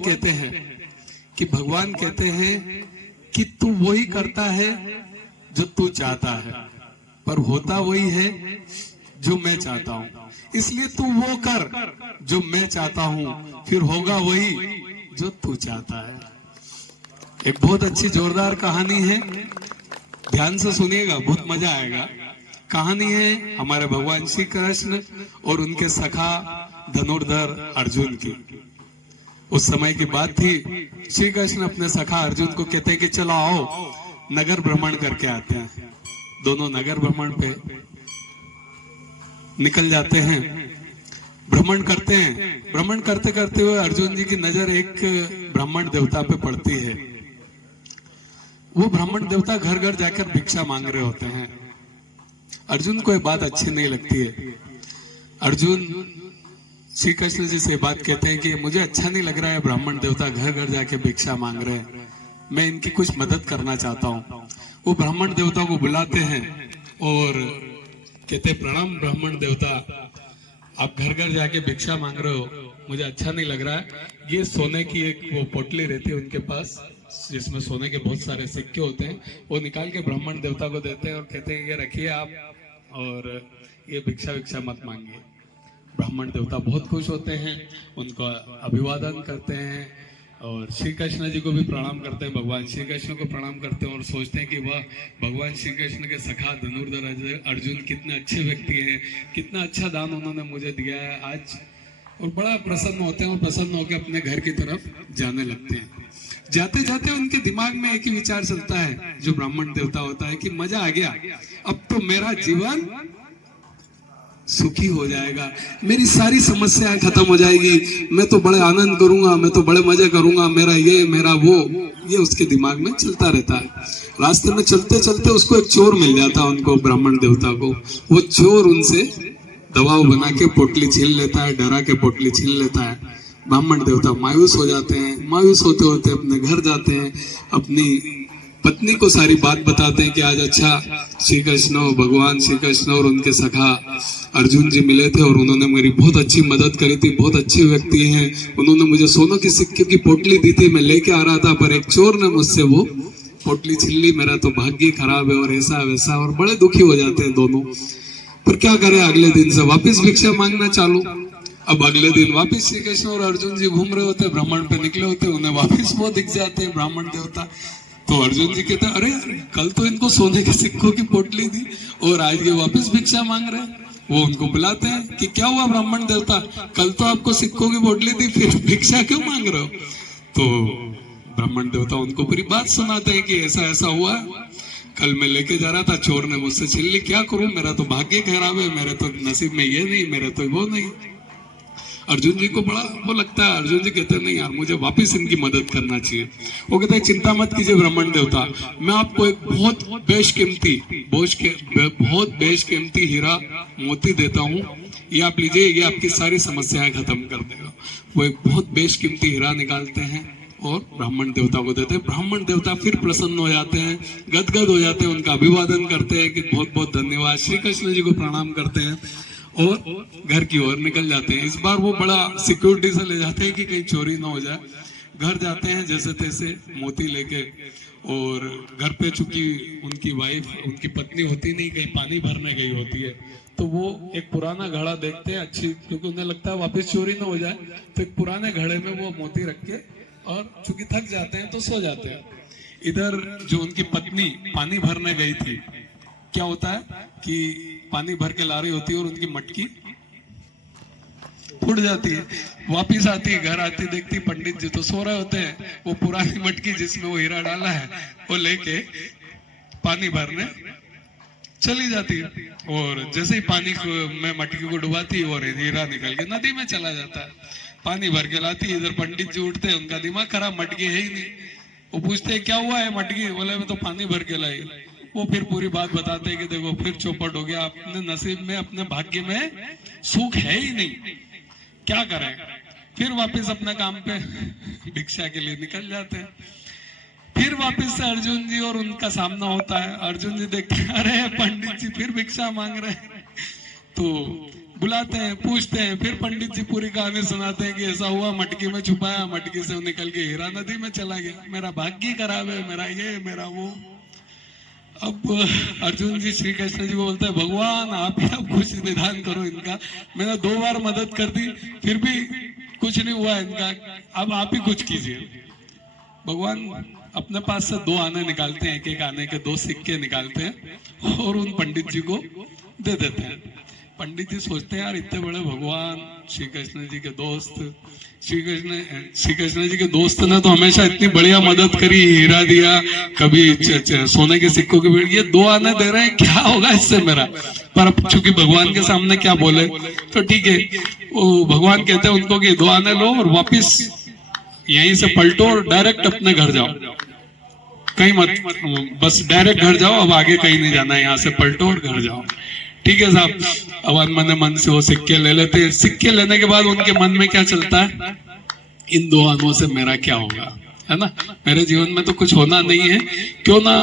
कहते हैं कि तू वही करता है जो तू चाहता है, पर होता वही है जो मैं चाहता हूं। इसलिए तू वो कर जो मैं चाहता हूं, फिर होगा वही जो तू चाहता है। एक बहुत अच्छी जोरदार कहानी है, ध्यान से सुनिएगा, बहुत मजा आएगा। कहानी है हमारे भगवान श्री कृष्ण और उनके सखा धनुर्धर अर्जुन की। उस समय की बात थी, श्री कृष्ण अपने सखा अर्जुन को कहते हैं कि चलो आओ नगर भ्रमण करके आते हैं। दोनों नगर भ्रमण पे निकल जाते हैं, भ्रमण करते हैं। भ्रमण करते करते हुए अर्जुन जी की नजर एक ब्राह्मण देवता पे पड़ती है। वो ब्राह्मण देवता घर घर जाकर भिक्षा मांग रहे होते हैं। अर्जुन को ये बात अच्छी नहीं लगती है। अर्जुन श्री कृष्ण जी से बात कहते हैं कि मुझे अच्छा नहीं लग रहा है, ब्राह्मण देवता घर घर जाके भिक्षा मांग रहे हैं, मैं इनकी कुछ मदद करना चाहता हूँ। वो ब्राह्मण देवता को बुलाते हैं और कहते हैं, प्रणाम ब्राह्मण देवता, आप घर घर जाके भिक्षा मांग रहे हो, मुझे अच्छा नहीं लग रहा है। ये सोने की एक वो पोटली रहती है उनके पास, जिसमें सोने के बहुत सारे सिक्के होते हैं, वो निकाल के ब्राह्मण देवता को देते हैं और कहते हैं ये रखिए आप, और ये भिक्षा मत मांगिए। ब्राह्मण देवता बहुत खुश होते हैं, उनको अभिवादन करते हैं और श्री कृष्ण जी को भी प्रणाम करते हैं, भगवान श्री कृष्ण को प्रणाम करते हैं और सोचते हैं कि वह भगवान श्री कृष्ण के सखा धनुर्धर अर्जुन कितने अच्छे व्यक्ति हैं, कितना अच्छा दान उन्होंने मुझे दिया है आज, और बड़ा प्रसन्न होते हैं और प्रसन्न होकर अपने घर की तरफ जाने लगते हैं। जाते जाते उनके दिमाग में एक ही विचार चलता है, जो ब्राह्मण देवता होता है, कि मजा आ गया, अब तो मेरा जीवन सुखी हो जाएगा, मेरी सारी समस्याएं खत्म हो जाएगी, मैं तो बड़े आनंद करूंगा, मैं तो बड़े मजे करूंगा, मेरा ये मेरा वो, ये उसके दिमाग में चलता रहता है। रास्ते में चलते चलते उसको एक चोर मिल जाता है, उनको ब्राह्मण देवता को। वो चोर उनसे दबाव बना के पोटली छीन लेता है, डरा के पोटली छीन लेता है। ब्राह्मण देवता मायूस हो जाते हैं, मायूस होते होते अपने घर जाते हैं, अपनी पत्नी को सारी बात बताते हैं कि आज अच्छा श्री कृष्ण, भगवान श्री कृष्ण और उनके सखा अर्जुन जी मिले थे और उन्होंने मेरी बहुत अच्छी मदद करी थी, बहुत अच्छे व्यक्ति हैं, उन्होंने मुझे सोनों की सिक्के की पोटली दी थी, मैं लेके आ रहा था, पर एक चोर ने मुझसे वो पोटली छीन ली, मेरा तो भाग्य खराब है, और ऐसा वैसा, और बड़े दुखी हो जाते हैं दोनों। पर क्या करें, अगले दिन से वापिस भिक्षा मांगना चालू। अब अगले दिन वापिस श्री कृष्ण और अर्जुन जी घूम रहे होते, भ्रमण पे निकले होते, उन्हें वापिस वो दिख जाते हैं ब्राह्मण देवता। तो अर्जुन जी कहते हैं, अरे कल तो इनको सोने के सिक्कों की पोटली दी और आज ये वापस भिक्षा मांग रहे हैं। वो उनको बुलाते हैं कि क्या हुआ ब्राह्मण देवता, कल तो आपको सिक्कों की पोटली दी, फिर भिक्षा क्यों मांग रहे हो? तो ब्राह्मण देवता उनको पूरी बात सुनाते हैं कि ऐसा ऐसा हुआ, कल मैं लेके जा रहा था, चोर ने मुझसे छीन ली, क्या करूं, मेरा तो भाग्य खराब है, मेरे तो नसीब में ये नहीं, मेरे तो वो नहीं। अर्जुन जी को बड़ा वो लगता है। अर्जुन जी कहते हैं, नहीं यार, मुझे वापस इनकी मदद करना चाहिए। वो कहते हैं, चिंता मत कीजिए ब्राह्मण देवता, मैं आपको एक बहुत बेशकीमती हीरा मोती देता हूँ, ये आप लीजिए, ये आपकी सारी समस्याएं खत्म कर देगा। वो एक बहुत बेशकीमती हीरा निकालते हैं और ब्राह्मण देवता को देते हैं। ब्राह्मण देवता फिर प्रसन्न हो जाते हैं, गदगद हो जाते हैं, उनका अभिवादन करते हैं कि बहुत बहुत धन्यवाद, श्री कृष्ण जी को प्रणाम करते हैं और घर की ओर निकल जाते हैं। इस बार वो बड़ा सिक्योरिटी से ले जाते हैं कि कहीं चोरी ना हो जाए। घर जाते हैं जैसे तैसे मोती लेके, और घर पे चूंकि उनकी वाइफ, उनकी पत्नी होती नहीं, कहीं पानी भरने गई होती है, तो वो एक पुराना घड़ा देखते हैं, अच्छी, क्योंकि उन्हें लगता है वापस चोरी ना हो जाए, तो एक पुराने घड़े में वो मोती रख के, और चूंकि थक जाते हैं तो सो जाते हैं। इधर जो उनकी पत्नी पानी भरने गई थी, क्या होता है कि पानी भर के ला रही होती है और उनकी मटकी फूट जाती है, वापिस आती है, घर आती, देखती पंडित जी तो सो रहे होते हैं। वो पुरानी मटकी जिसमें वो हीरा डाला है वो लेके पानी भरने चली जाती है, और जैसे ही पानी में मटकी को डुबाती है और हीरा निकल के नदी में चला जाता है। पानी भर के लाती है, इधर पंडित जी उठते हैं, उनका दिमाग खराब, मटकी है ही नहीं। वो पूछते हैं, क्या हुआ है मटकी? बोले, मैं तो पानी भर के लाई। वो फिर पूरी बात बताते हैं कि देखो फिर चौपट हो गया, अपने नसीब में, अपने भाग्य में सुख है ही नहीं, क्या करें। फिर वापस अपने काम पे भिक्षा के लिए निकल जाते हैं। फिर वापस से अर्जुन जी और उनका सामना होता है। अर्जुन जी देखते हैं, अरे पंडित जी फिर भिक्षा मांग रहे हैं। तो बुलाते हैं, पूछते हैं, फिर पंडित जी पूरी कहानी सुनाते हैं कि ऐसा हुआ, मटकी में छुपाया, मटकी से निकल के हीरा नदी में चला गया, मेरा भाग्य खराब है, मेरा ये मेरा वो। अब अर्जुन जी श्री कृष्ण जी को बोलते हैं भगवान आप ही अब कुछ निदान करो इनका, मैंने 2 बार मदद कर दी फिर भी कुछ नहीं हुआ इनका, अब आप ही कुछ कीजिए। भगवान अपने पास से 2 आने निकालते हैं, एक आने के 2 सिक्के निकालते हैं और उन पंडित जी को दे देते हैं। पंडित जी सोचते हैं यार इतने बड़े भगवान, श्री कृष्ण जी के दोस्त, श्री कृष्ण जी के दोस्त ने तो हमेशा इतनी बढ़िया मदद करी, हीरा दिया, कभी सोने के सिक्कों की भीड़, ये 2 आने दे रहे हैं, क्या होगा इससे मेरा। पर अब चूंकि भगवान के सामने क्या बोले तो ठीक है, वो भगवान कहते हैं उनको कि 2 आने लो और वापिस यहीं से पलटो और डायरेक्ट अपने घर जाओ, कहीं मत, बस डायरेक्ट घर जाओ, अब आगे कहीं नहीं जाना है, यहाँ से पलटो और घर जाओ। ठीक है साहब, अब मन से वो सिक्के ले लेते हैं। सिक्के लेने के बाद उनके मन में क्या चलता है, इन 2 आनों से मेरा क्या होगा, है ना, मेरे जीवन में तो कुछ होना नहीं है, क्यों ना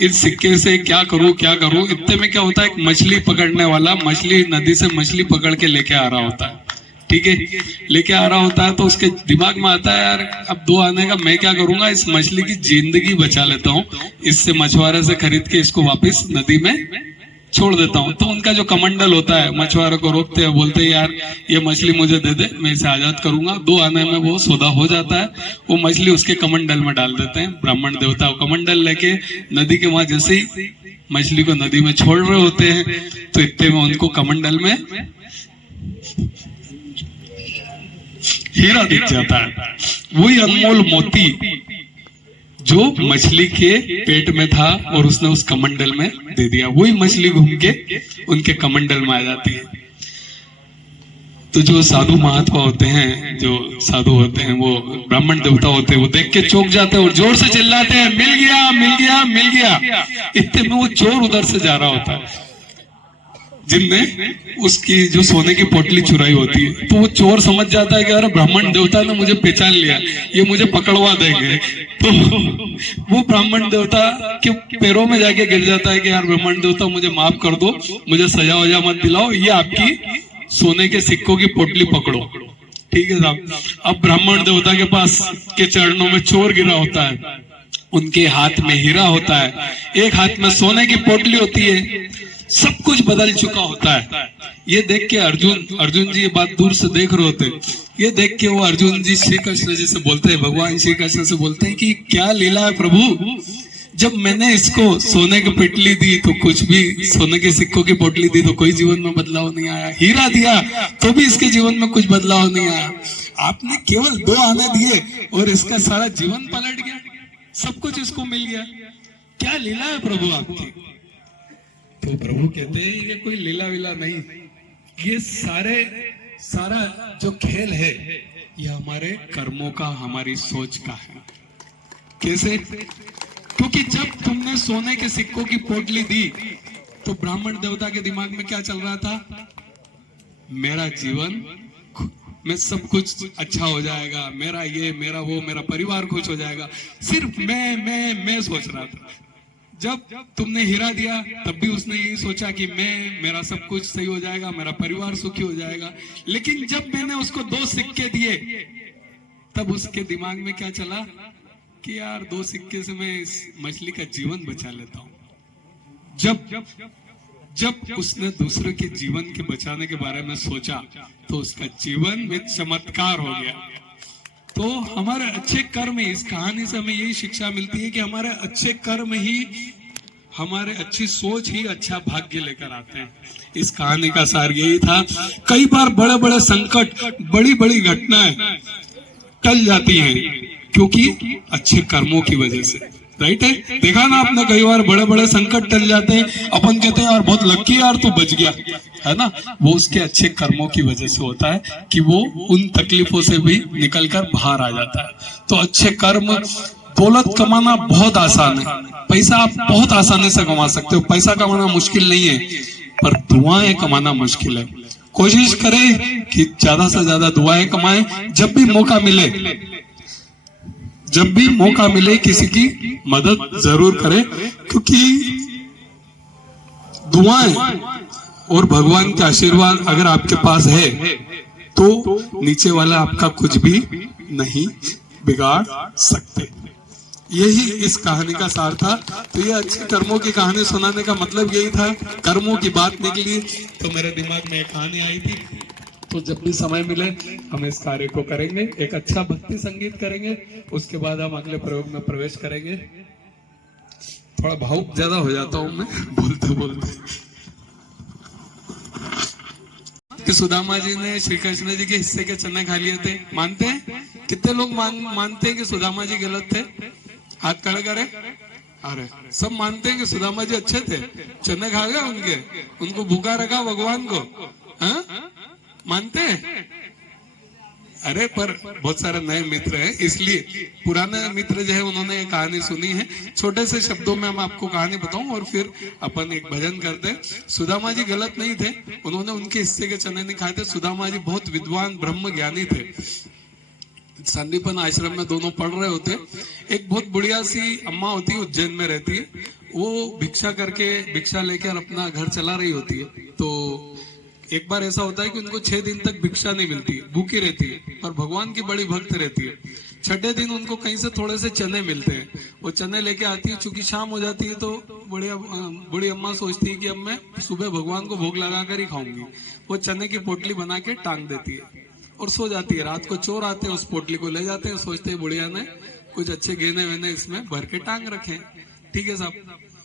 इस सिक्के से क्या करूं क्या करूं। इतने में क्या होता है, एक मछली पकड़ने वाला मछली नदी से मछली पकड़ के लेके आ रहा होता है, ठीक है, लेके आ रहा होता है तो उसके दिमाग में आता है यार अब 2 आने का मैं क्या करूंगा, इस मछली की जिंदगी बचा लेता हूँ, इससे मछुआरे से खरीद के इसको वापस नदी में छोड़ देता हूँ। तो उनका जो कमंडल होता है मछुआरों को रोकते हैं, बोलते हैं यार ये मछली मुझे दे दे, मैं इसे आजाद करूंगा। 2 आने में वो सौदा हो जाता है, वो मछली उसके कमंडल में डाल देते हैं। ब्राह्मण देवता कमंडल लेके नदी के वहां जैसे ही मछली को नदी में छोड़ रहे होते हैं तो इतने में उनको कमंडल में हीरा दिख जाता है, वही अनमोल मोती जो मछली के पेट में था और उसने उस कमंडल में दे दिया, वही मछली घूम के उनके कमंडल में आ जाती है। तो जो साधु महात्मा होते हैं, जो साधु होते हैं, वो ब्राह्मण देवता होते हैं, वो देख के चौंक जाते हैं और जोर से चिल्लाते हैं मिल गया मिल गया मिल गया। इतने में वो चोर उधर से जा रहा होता है जिनने उसकी जो सोने की पोटली चुराई होती है। तो वो चोर समझ जाता है कि अरे ब्राह्मण देवता ने मुझे पहचान लिया, ये मुझे पकड़वा देंगे। तो वो ब्राह्मण देवता के पैरों में जाके गिर जाता है कि यार ब्राह्मण देवता मुझे माफ कर दो, मुझे सजा वजा मत दिलाओ, ये आपकी सोने के सिक्कों की पोटली पकड़ो। ठीक है साहब, अब ब्राह्मण देवता के पास के चरणों में चोर गिरा होता है, उनके हाथ में हीरा होता है, एक हाथ में सोने की पोटली होती है, सब कुछ बदल चुका होता है। ये देख के अर्जुन जी ये बात दूर से देख रहे होते, ये देख के वो अर्जुन जी श्री कृष्ण जी से बोलते हैं, भगवान श्री कृष्ण से बोलते हैं कि क्या लीला है प्रभु, जब मैंने इसको सोने की पोटली दी तो कुछ भी, सोने के सिक्कों की पोटली दी तो कोई जीवन में बदलाव नहीं आया, हीरा दिया तो भी इसके जीवन में कुछ बदलाव नहीं आया, आपने केवल 2 आने दिए और इसका सारा जीवन पलट गया, सब कुछ इसको मिल गया, क्या लीला है प्रभु आपकी। तो प्रभु कहते हैं ये कोई लीला विला नहीं, ये सारा जो खेल है ये हमारे कर्मों का, हमारी सोच का है। कैसे? क्योंकि जब तुमने सोने के सिक्कों की पोटली दी तो ब्राह्मण देवता के दिमाग में क्या चल रहा था, मेरा जीवन में सब कुछ अच्छा हो जाएगा, मेरा ये मेरा वो, मेरा परिवार खुश हो जाएगा, सिर्फ मैं सोच रहा था। जब तुमने हीरा दिया तब भी उसने यही सोचा कि मेरा सब कुछ सही हो जाएगा, मेरा परिवार सुखी हो जाएगा। लेकिन जब मैंने उसको 2 सिक्के दिए तब उसके दिमाग में क्या चला कि यार 2 सिक्के से मैं इस मछली का जीवन बचा लेता हूं। जब उसने दूसरे के जीवन के बचाने के बारे में सोचा तो उसका जीवन में चमत्कार हो गया। तो हमारे अच्छे कर्म, इस कहानी से हमें यही शिक्षा मिलती है कि हमारे अच्छे कर्म ही, हमारे अच्छी सोच ही अच्छा भाग्य लेकर आते हैं। इस कहानी का सार यही था। कई बार बड़े बड़े संकट, बड़ी बड़ी घटनाएं टल जाती हैं क्योंकि अच्छे कर्मों की वजह से, राइट है। देखा ना आपने, कई बार बड़े बड़े संकट टल जाते हैं, अपन कहते हैं यार बहुत लकी यार तू बच गया, है ना, वो उसके अच्छे कर्मों की वजह से होता है कि वो उन तकलीफों से भी निकलकर बाहर आ जाता है। तो अच्छे कर्म, दौलत कमाना बहुत आसान है, पैसा आप बहुत आसानी से कमा सकते हो, पैसा कमाना मुश्किल नहीं है, पर दुआएं कमाना मुश्किल है। कोशिश करें कि ज्यादा से ज्यादा दुआएं कमाएं, जब भी मौका मिले किसी की मदद जरूर करें, क्योंकि दुआएं और भगवान का आशीर्वाद अगर आपके पास है तो नीचे वाला आपका कुछ भी नहीं बिगाड़ सकते। यही इस कहानी का सार था। तो ये अच्छे कर्मों की कहानी सुनाने का मतलब यही था। कर्मों की बात निकली तो मेरे दिमाग में एक कहानी आई थी। तो जब भी समय मिले हम इस कार्य को करेंगे, एक अच्छा भक्ति संगीत करेंगे, उसके बाद हम अगले प्रयोग में प्रवेश करेंगे। थोड़ा भावुक ज्यादा हो जाता हूं मैं बोलते बोलते। कि सुदामा जी ने श्री कृष्ण जी के हिस्से के चने खा लिए थे, मानते हैं? कितने लोग मानते हैं कि सुदामा जी गलत थे? हाथ खड़े करें। अरे सब मानते हैं कि सुदामा जी अच्छे थे, चने खा गए उनको भूखा रखा भगवान को। हाँ? मानते हैं? अरे पर बहुत सारे नए मित्र हैं, इसलिए पुराने मित्र जो है उन्होंने ये कहानी सुनी है। छोटे से शब्दों में हम आपको कहानी बताऊं और फिर अपन एक भजन करते हैं। सुदामा जी गलत नहीं थे, उन्होंने उनके हिस्से के चने नहीं खाए थे। सुदामा जी बहुत विद्वान ब्रह्म ज्ञानी थे। संदीपन आश्रम में दोनों पढ़ रहे होते। एक बहुत बढ़िया सी अम्मा होती है, उज्जैन में रहती है। वो भिक्षा लेकर अपना घर चला रही होती है। तो एक बार ऐसा होता है कि उनको 6 दिन तक भिक्षा नहीं मिलती, भूखी रहती है, पर भगवान की बड़ी भक्त रहती है। 6ठे दिन उनको कहीं से थोड़े से चने मिलते हैं। वो चने लेके आती है। चूंकि शाम हो जाती है तो बड़ी अम्मा सोचती है कि अब मैं सुबह भगवान को भोग लगा कर ही खाऊंगी। वो चने की पोटली बना के टांग देती है और सो जाती है। रात को चोर आते हैं, उस पोटली को ले जाते हैं। सोचते हैं बुढ़िया ने कुछ अच्छे गहने वेने इसमें भर के टांग रखे। ठीक है साहब,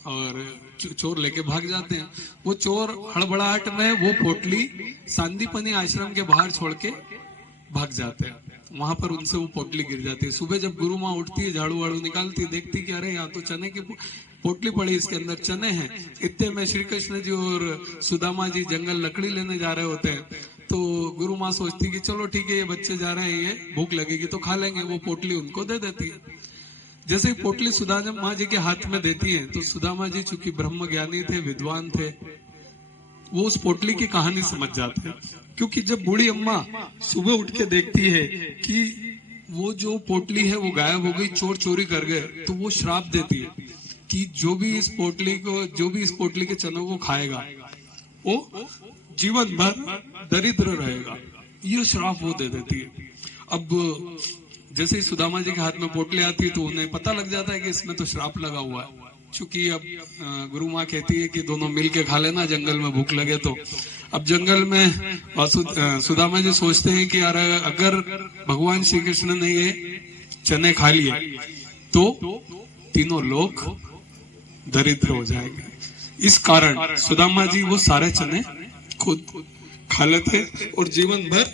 और चोर लेके भाग जाते हैं। वो चोर हड़बड़ाहट में वो पोटली सांदीपनी आश्रम के बाहर छोड़ के भाग जाते हैं। वहां पर उनसे वो पोटली गिर जाती है। सुबह जब गुरु माँ उठती है, झाड़ू वाड़ू निकालती है, देखती कि अरे यहाँ तो चने की पोटली पड़ी, इसके अंदर चने हैं। इतने में श्री कृष्ण जी और सुदामा जी जंगल लकड़ी लेने जा रहे होते हैं। तो गुरु माँ सोचती कि चलो ठीक है, ये बच्चे जा रहे हैं, ये भूख लगेगी तो खा लेंगे। वो पोटली उनको दे देती है। जैसे ही पोटली सुदामा जी के हाथ में देती है तो सुदामा जी चूंकि ब्रह्म ज्ञानी थे, विद्वान थे, वो उस पोटली की कहानी समझ जाते हैं। क्योंकि जब बूढ़ी अम्मा सुबह उठ के देखती है कि वो जो पोटली है वो गायब हो गई, चोर चोरी कर गए, तो वो श्राप देती है कि जो भी इस पोटली के चनों को खाएगा वो जीवन भर दरिद्र रहेगा। ये श्राप वो दे देती है। अब जैसे ही सुदामा जी के हाथ में पोटली आती है तो उन्हें पता लग जाता है कि इसमें तो श्राप लगा हुआ है। चूंकि अब गुरु माँ कहती है कि दोनों मिल के खा लेना, जंगल में भूख लगे तो। अब जंगल में सुदामा जी सोचते हैं कि यार अगर भगवान श्री कृष्ण ने ये चने खा लिए तो तीनों लोग दरिद्र हो जाएंगे। इस कारण सुदामा जी वो सारे चने खुद खा लेते और जीवन भर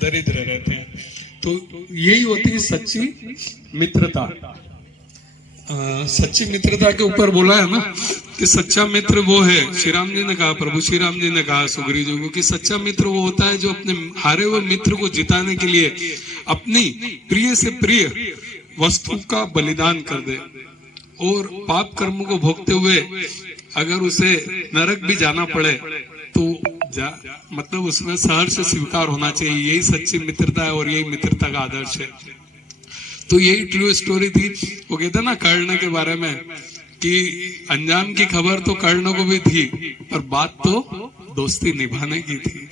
दरिद्र रहते हैं। तो यही होती है सच्ची मित्रता। सच्ची मित्रता के ऊपर बोला है ना कि सच्चा मित्र वो है, श्री राम जी ने कहा, प्रभु श्री राम जी ने कहा सुग्रीव जी को कि सच्चा मित्र वो होता है जो अपने हारे हुए मित्र को जिताने के लिए अपनी प्रिय से प्रिय वस्तु का बलिदान कर दे। और पाप कर्म को भोगते हुए अगर उसे नरक भी जाना पड़े तो मतलब उसमें सहर्ष स्वीकार होना चाहिए। यही सच्ची मित्रता है और यही मित्रता का आदर्श है। तो यही ट्रू स्टोरी थी। वो कहते ना कर्ण के बारे में कि अंजाम की खबर तो कर्ण को भी थी, पर बात तो दोस्ती निभाने की थी।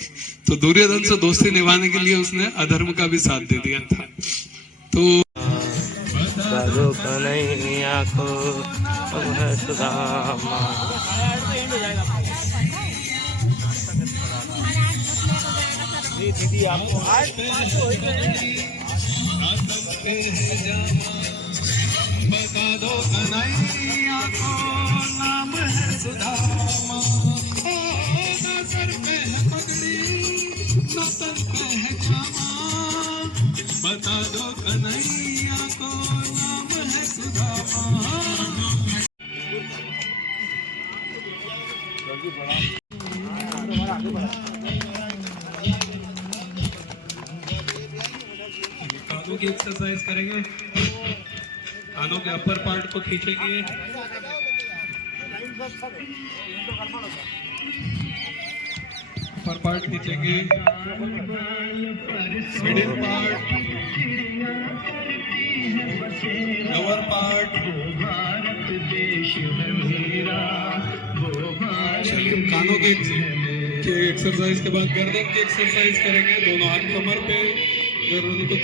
तो दुर्योधन से दोस्ती निभाने के लिए उसने अधर्म का भी साथ दे दिया था। तो कन्हैया को अब है सुदामा। दीदी आपको बता दो कन्हैया को नाम है सुदामा। सर पे है पगड़ी, नौतर पे है जामा। बता दो कन्हैया को नाम है सुदामा। कानों की एक्सरसाइज करेंगे, कानों के अपर पार्ट को खींचेंगे, अपर पार्ट खींचेंगे, मिडिल पार्ट, लोअर पार्ट। चलिए कानों के देखिए एक्सरसाइज के बाद गर्दन की एक्सरसाइज करेंगे, दोनों हाथ कमर पे, गर्दन को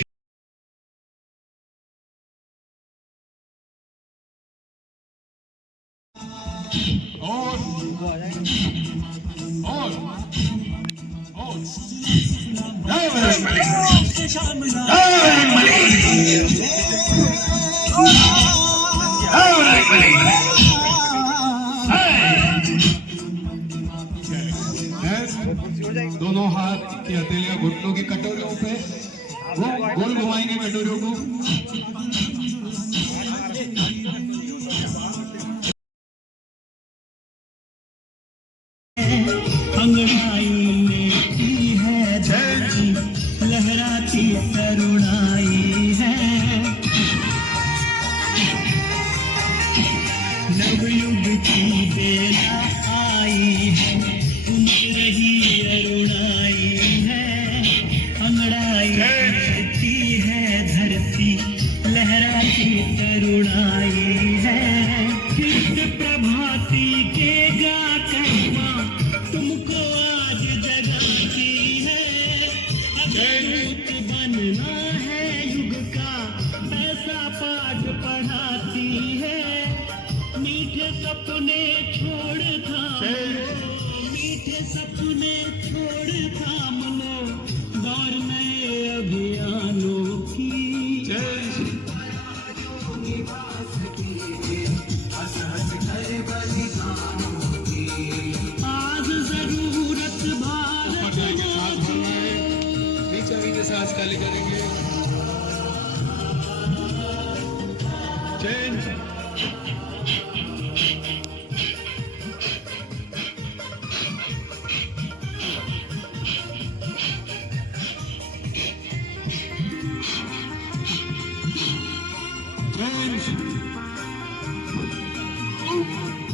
दोनों हाथ की हथेलियां घुटनों की कटोरियों पे गोल घुमाएंगे कटोरियों को। अंगड़ाई लेती है धरती, लहराती तरुणाई है। नवयुग की बेला आई है, उमड़ रही अरुणाई है। अंगड़ाई लेती है धरती, लहराती तरुणाई है। किस प्रभाती के गा कहवा तुमको आज जगाती है। अद्भुत बनना है युग का, ऐसा पाठ पढ़ाती है। मीठे सपने छोड़ थामो, मीठे सपने छोड़ थामो, दौर नए अभियानों की। आज जरूरत भारत नीचे नीचे सांस खाली करेंगे। चेंज।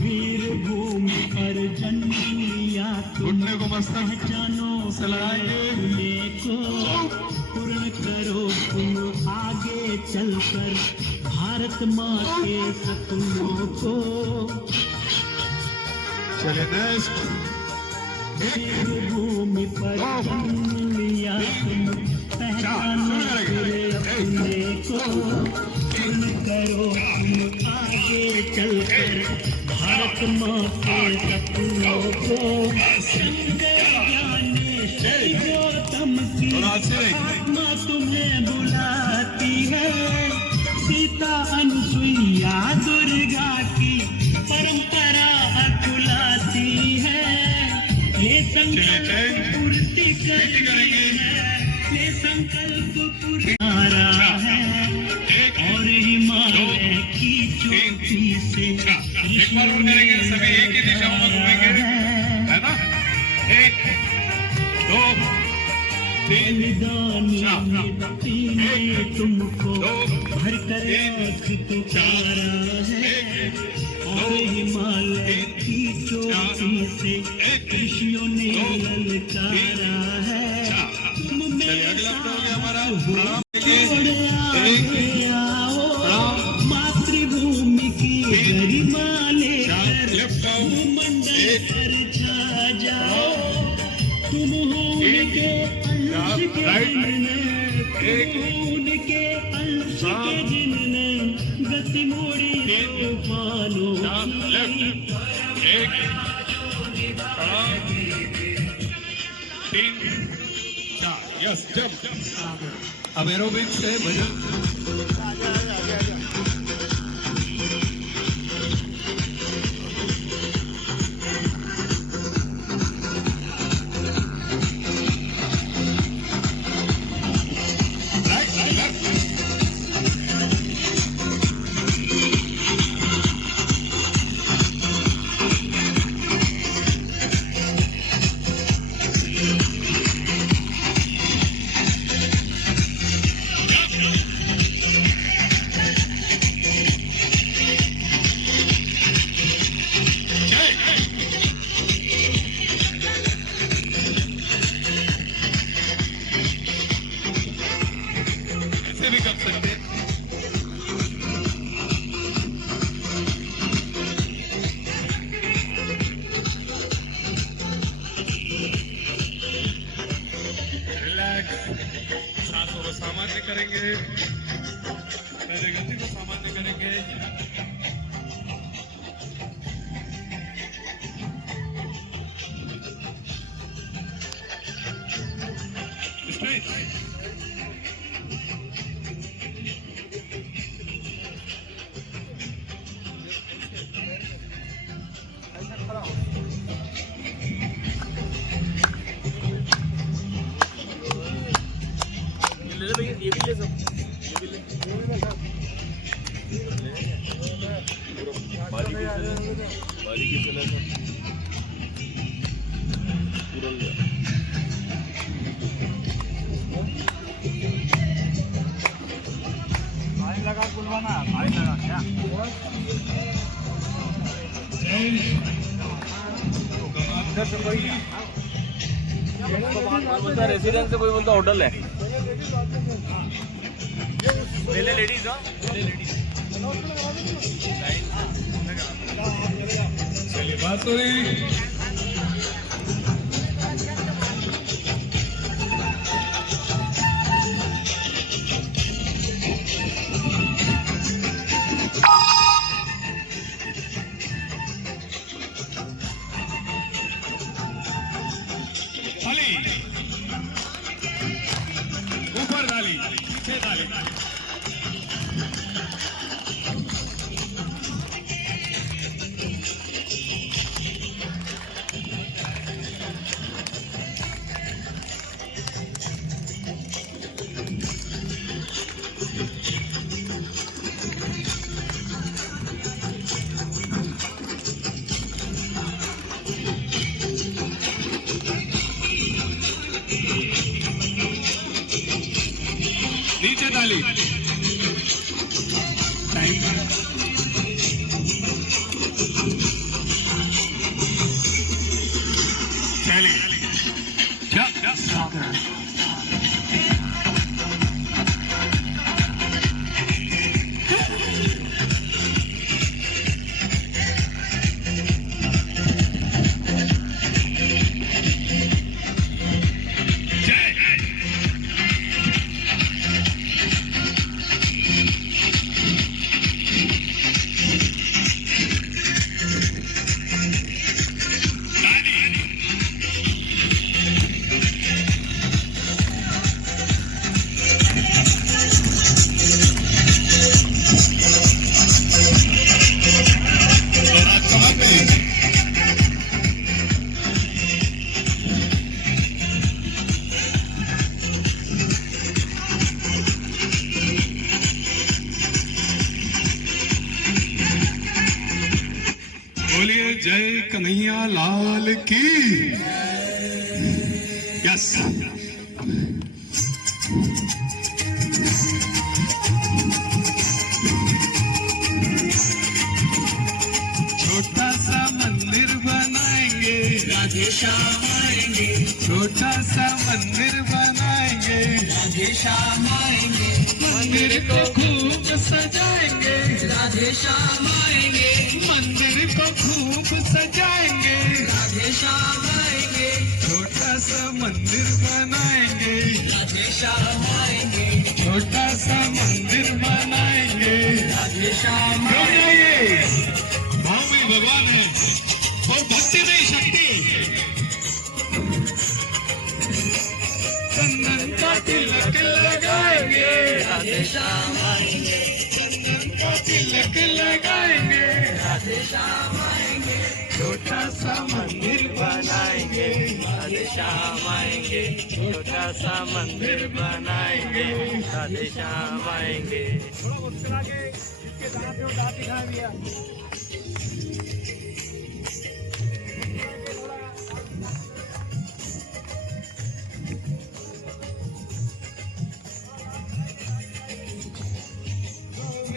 वीर भूमि पर जन्म लिया तुम, घुटने को मस्तक पहचानो चलाएंगे। को पूर्ण करो तुम आगे चलकर भारत माँ के सपनों को। चलिए नेक्स्ट। वीर भूमि पर जन्म लिया तुम, पहचानो अपने को। पूर्ण करो तुम आगे चलकर भारत माँ के सपनों को। गौतम की आत्मा तुम्हें बुलाती है। सीता अनुसुईया दुर्गा की परंपरा अकुलाती है। ये संकल्प पूर्ति करनी है, ये संकल्प पूर्ति है। और हिमालय की चोटी से एक बार और करेंगे, सभी एक ही दिशा में घूमेंगे, है ना? 1 2 3 तुमको भर कर पुकारा है। और हिमालय की चोटी से ऋषियों ने ललकारा है। तुम में हमारा मातृभूमि की गरिमा लेकर भूमंडल पर छा जाओ। तुम हो उनके अंश के उनके अंश के जिनने गति मोड़ी तूफानों की। यस जब अब एरोबिक्स है भजन। करेंगे, पहले गति को सामान्य करेंगे। ये भी ले सब, ये भी ले। बारीकी से ले सब। पूरा ले। भाई लगा बुलवाना, भाई लगा क्या? इधर से कोई बोलता रेसिडेंस से, कोई बोलता होटल है। पहले लेडीज हो, पहले लेडीज। चलिए बात हुई। थाली ऊपर, थाली पीछे, थाली नीचे, थाली टाइम। चलिए बोलिए जय कन्हैया लाल की। यस छोटा सा मंदिर बनाएंगे, राधे श्याम आएंगे। छोटा सा मंदिर बनाएंगे, राधे श्याम आएंगे। मंदिर को खूब सजाएंगे, राधे श्याम आएंगे। मंदिर को खूब सजाएंगे, राधे श्याम आएंगे। छोटा सा मंदिर बनाएंगे, राधे श्याम आएंगे। छोटा सा मंदिर बनाएंगे, राधे श्याम आएंगे। भाव में भगवान है और भक्ति नहीं शक्ति। चंदन का तिलक लगाएंगे, राधे श्याम आएंगे। चंदन का तिलक लगाएंगे, राधे श्याम आएंगे। छोटा सा मंदिर बनाएंगे, राधे श्याम आएंगे। छोटा सा मंदिर बनाएंगे, राधे श्याम आएंगे।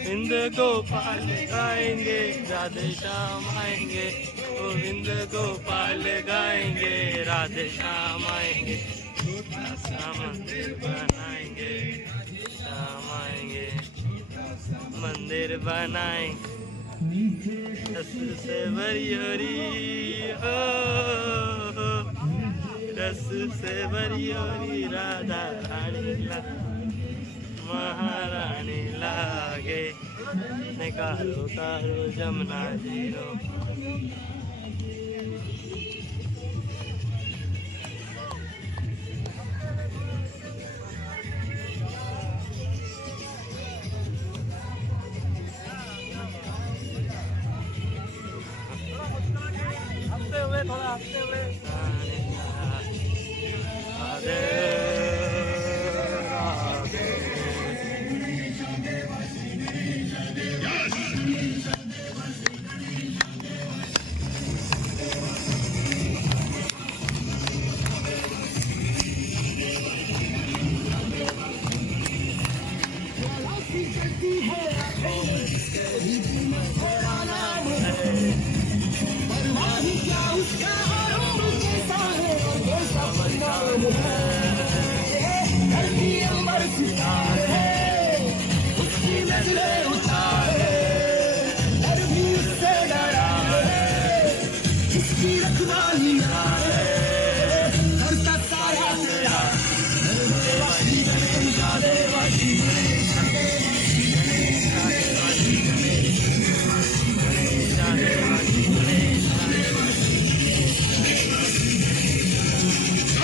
गोविंद गोपाल गाएंगे, राधे श्याम आएंगे। गोविंद गोपाल गाएंगे, राधे श्याम आएंगे। छोटा सा मंदिर बनाएंगे, राधे श्याम आएंगे। मंदिर बनाएंगे रस से भरियोरी हो, रस से भरियोरी राधा रानी ला। महारानी लागे निकालो कारो जमुना जीरो हंसते हुए राधे राधे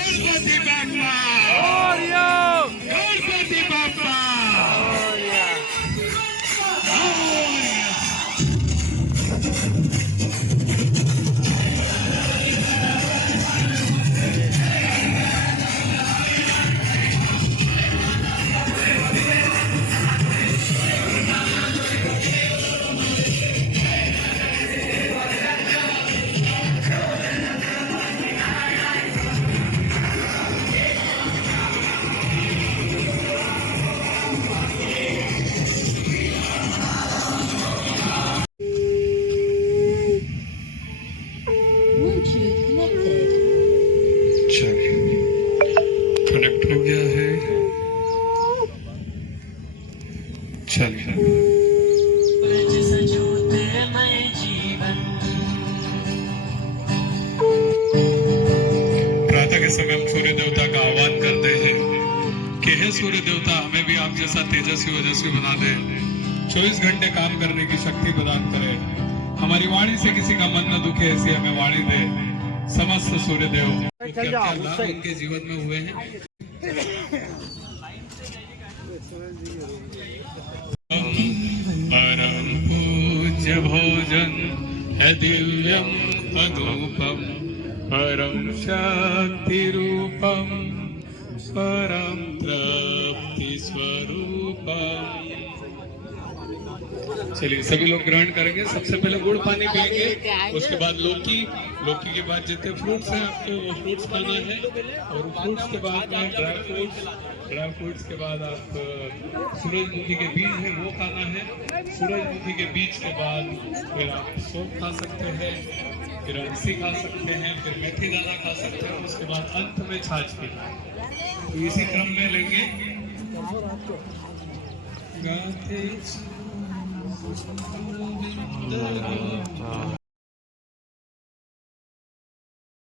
गणपति बाप्पा गणपति बाप्पा Bluetooth connected. चलिए कनेक्ट हो गया है। चलिए प्रातः के समय हम सूर्य देवता का आह्वान करते हैं कि हे सूर्य देवता, हमें भी आप जैसा तेजस्वी ओजस्वी बना दे, 24 घंटे काम करने की शक्ति प्रदान करे, हमारी वाणी से किसी का मन न दुखे ऐसी हमें वाणी दे। समस्त सूर्य देव उनके जीवन में हुए हैं। परम पूज्य भोजन है दिव्यम अनूपम, परम शक्ति रूपम, परम तृप्ति स्वरूपम। चलिए सभी लोग ग्रहण करेंगे। सबसे पहले गुड़ पानी पिएंगे, उसके बाद लौकी, लौकी के बाद जितने फ्रूट्स हैं आपको वो फ्रूट्स खाना है, और फ्रूट्स के बाद में ड्राई फ्रूट्स, ड्राई फ्रूट्स के बाद आप सूरजमुखी के बीज हैं वो खाना है। सूरजमुखी के बीज के बाद फिर आप सौंफ खा सकते हैं, फिर अलसी खा सकते हैं, फिर मेथी दाना खा सकते हैं, उसके बाद अंत में छाछ पीना। तो इसी क्रम में लेंगे। गाते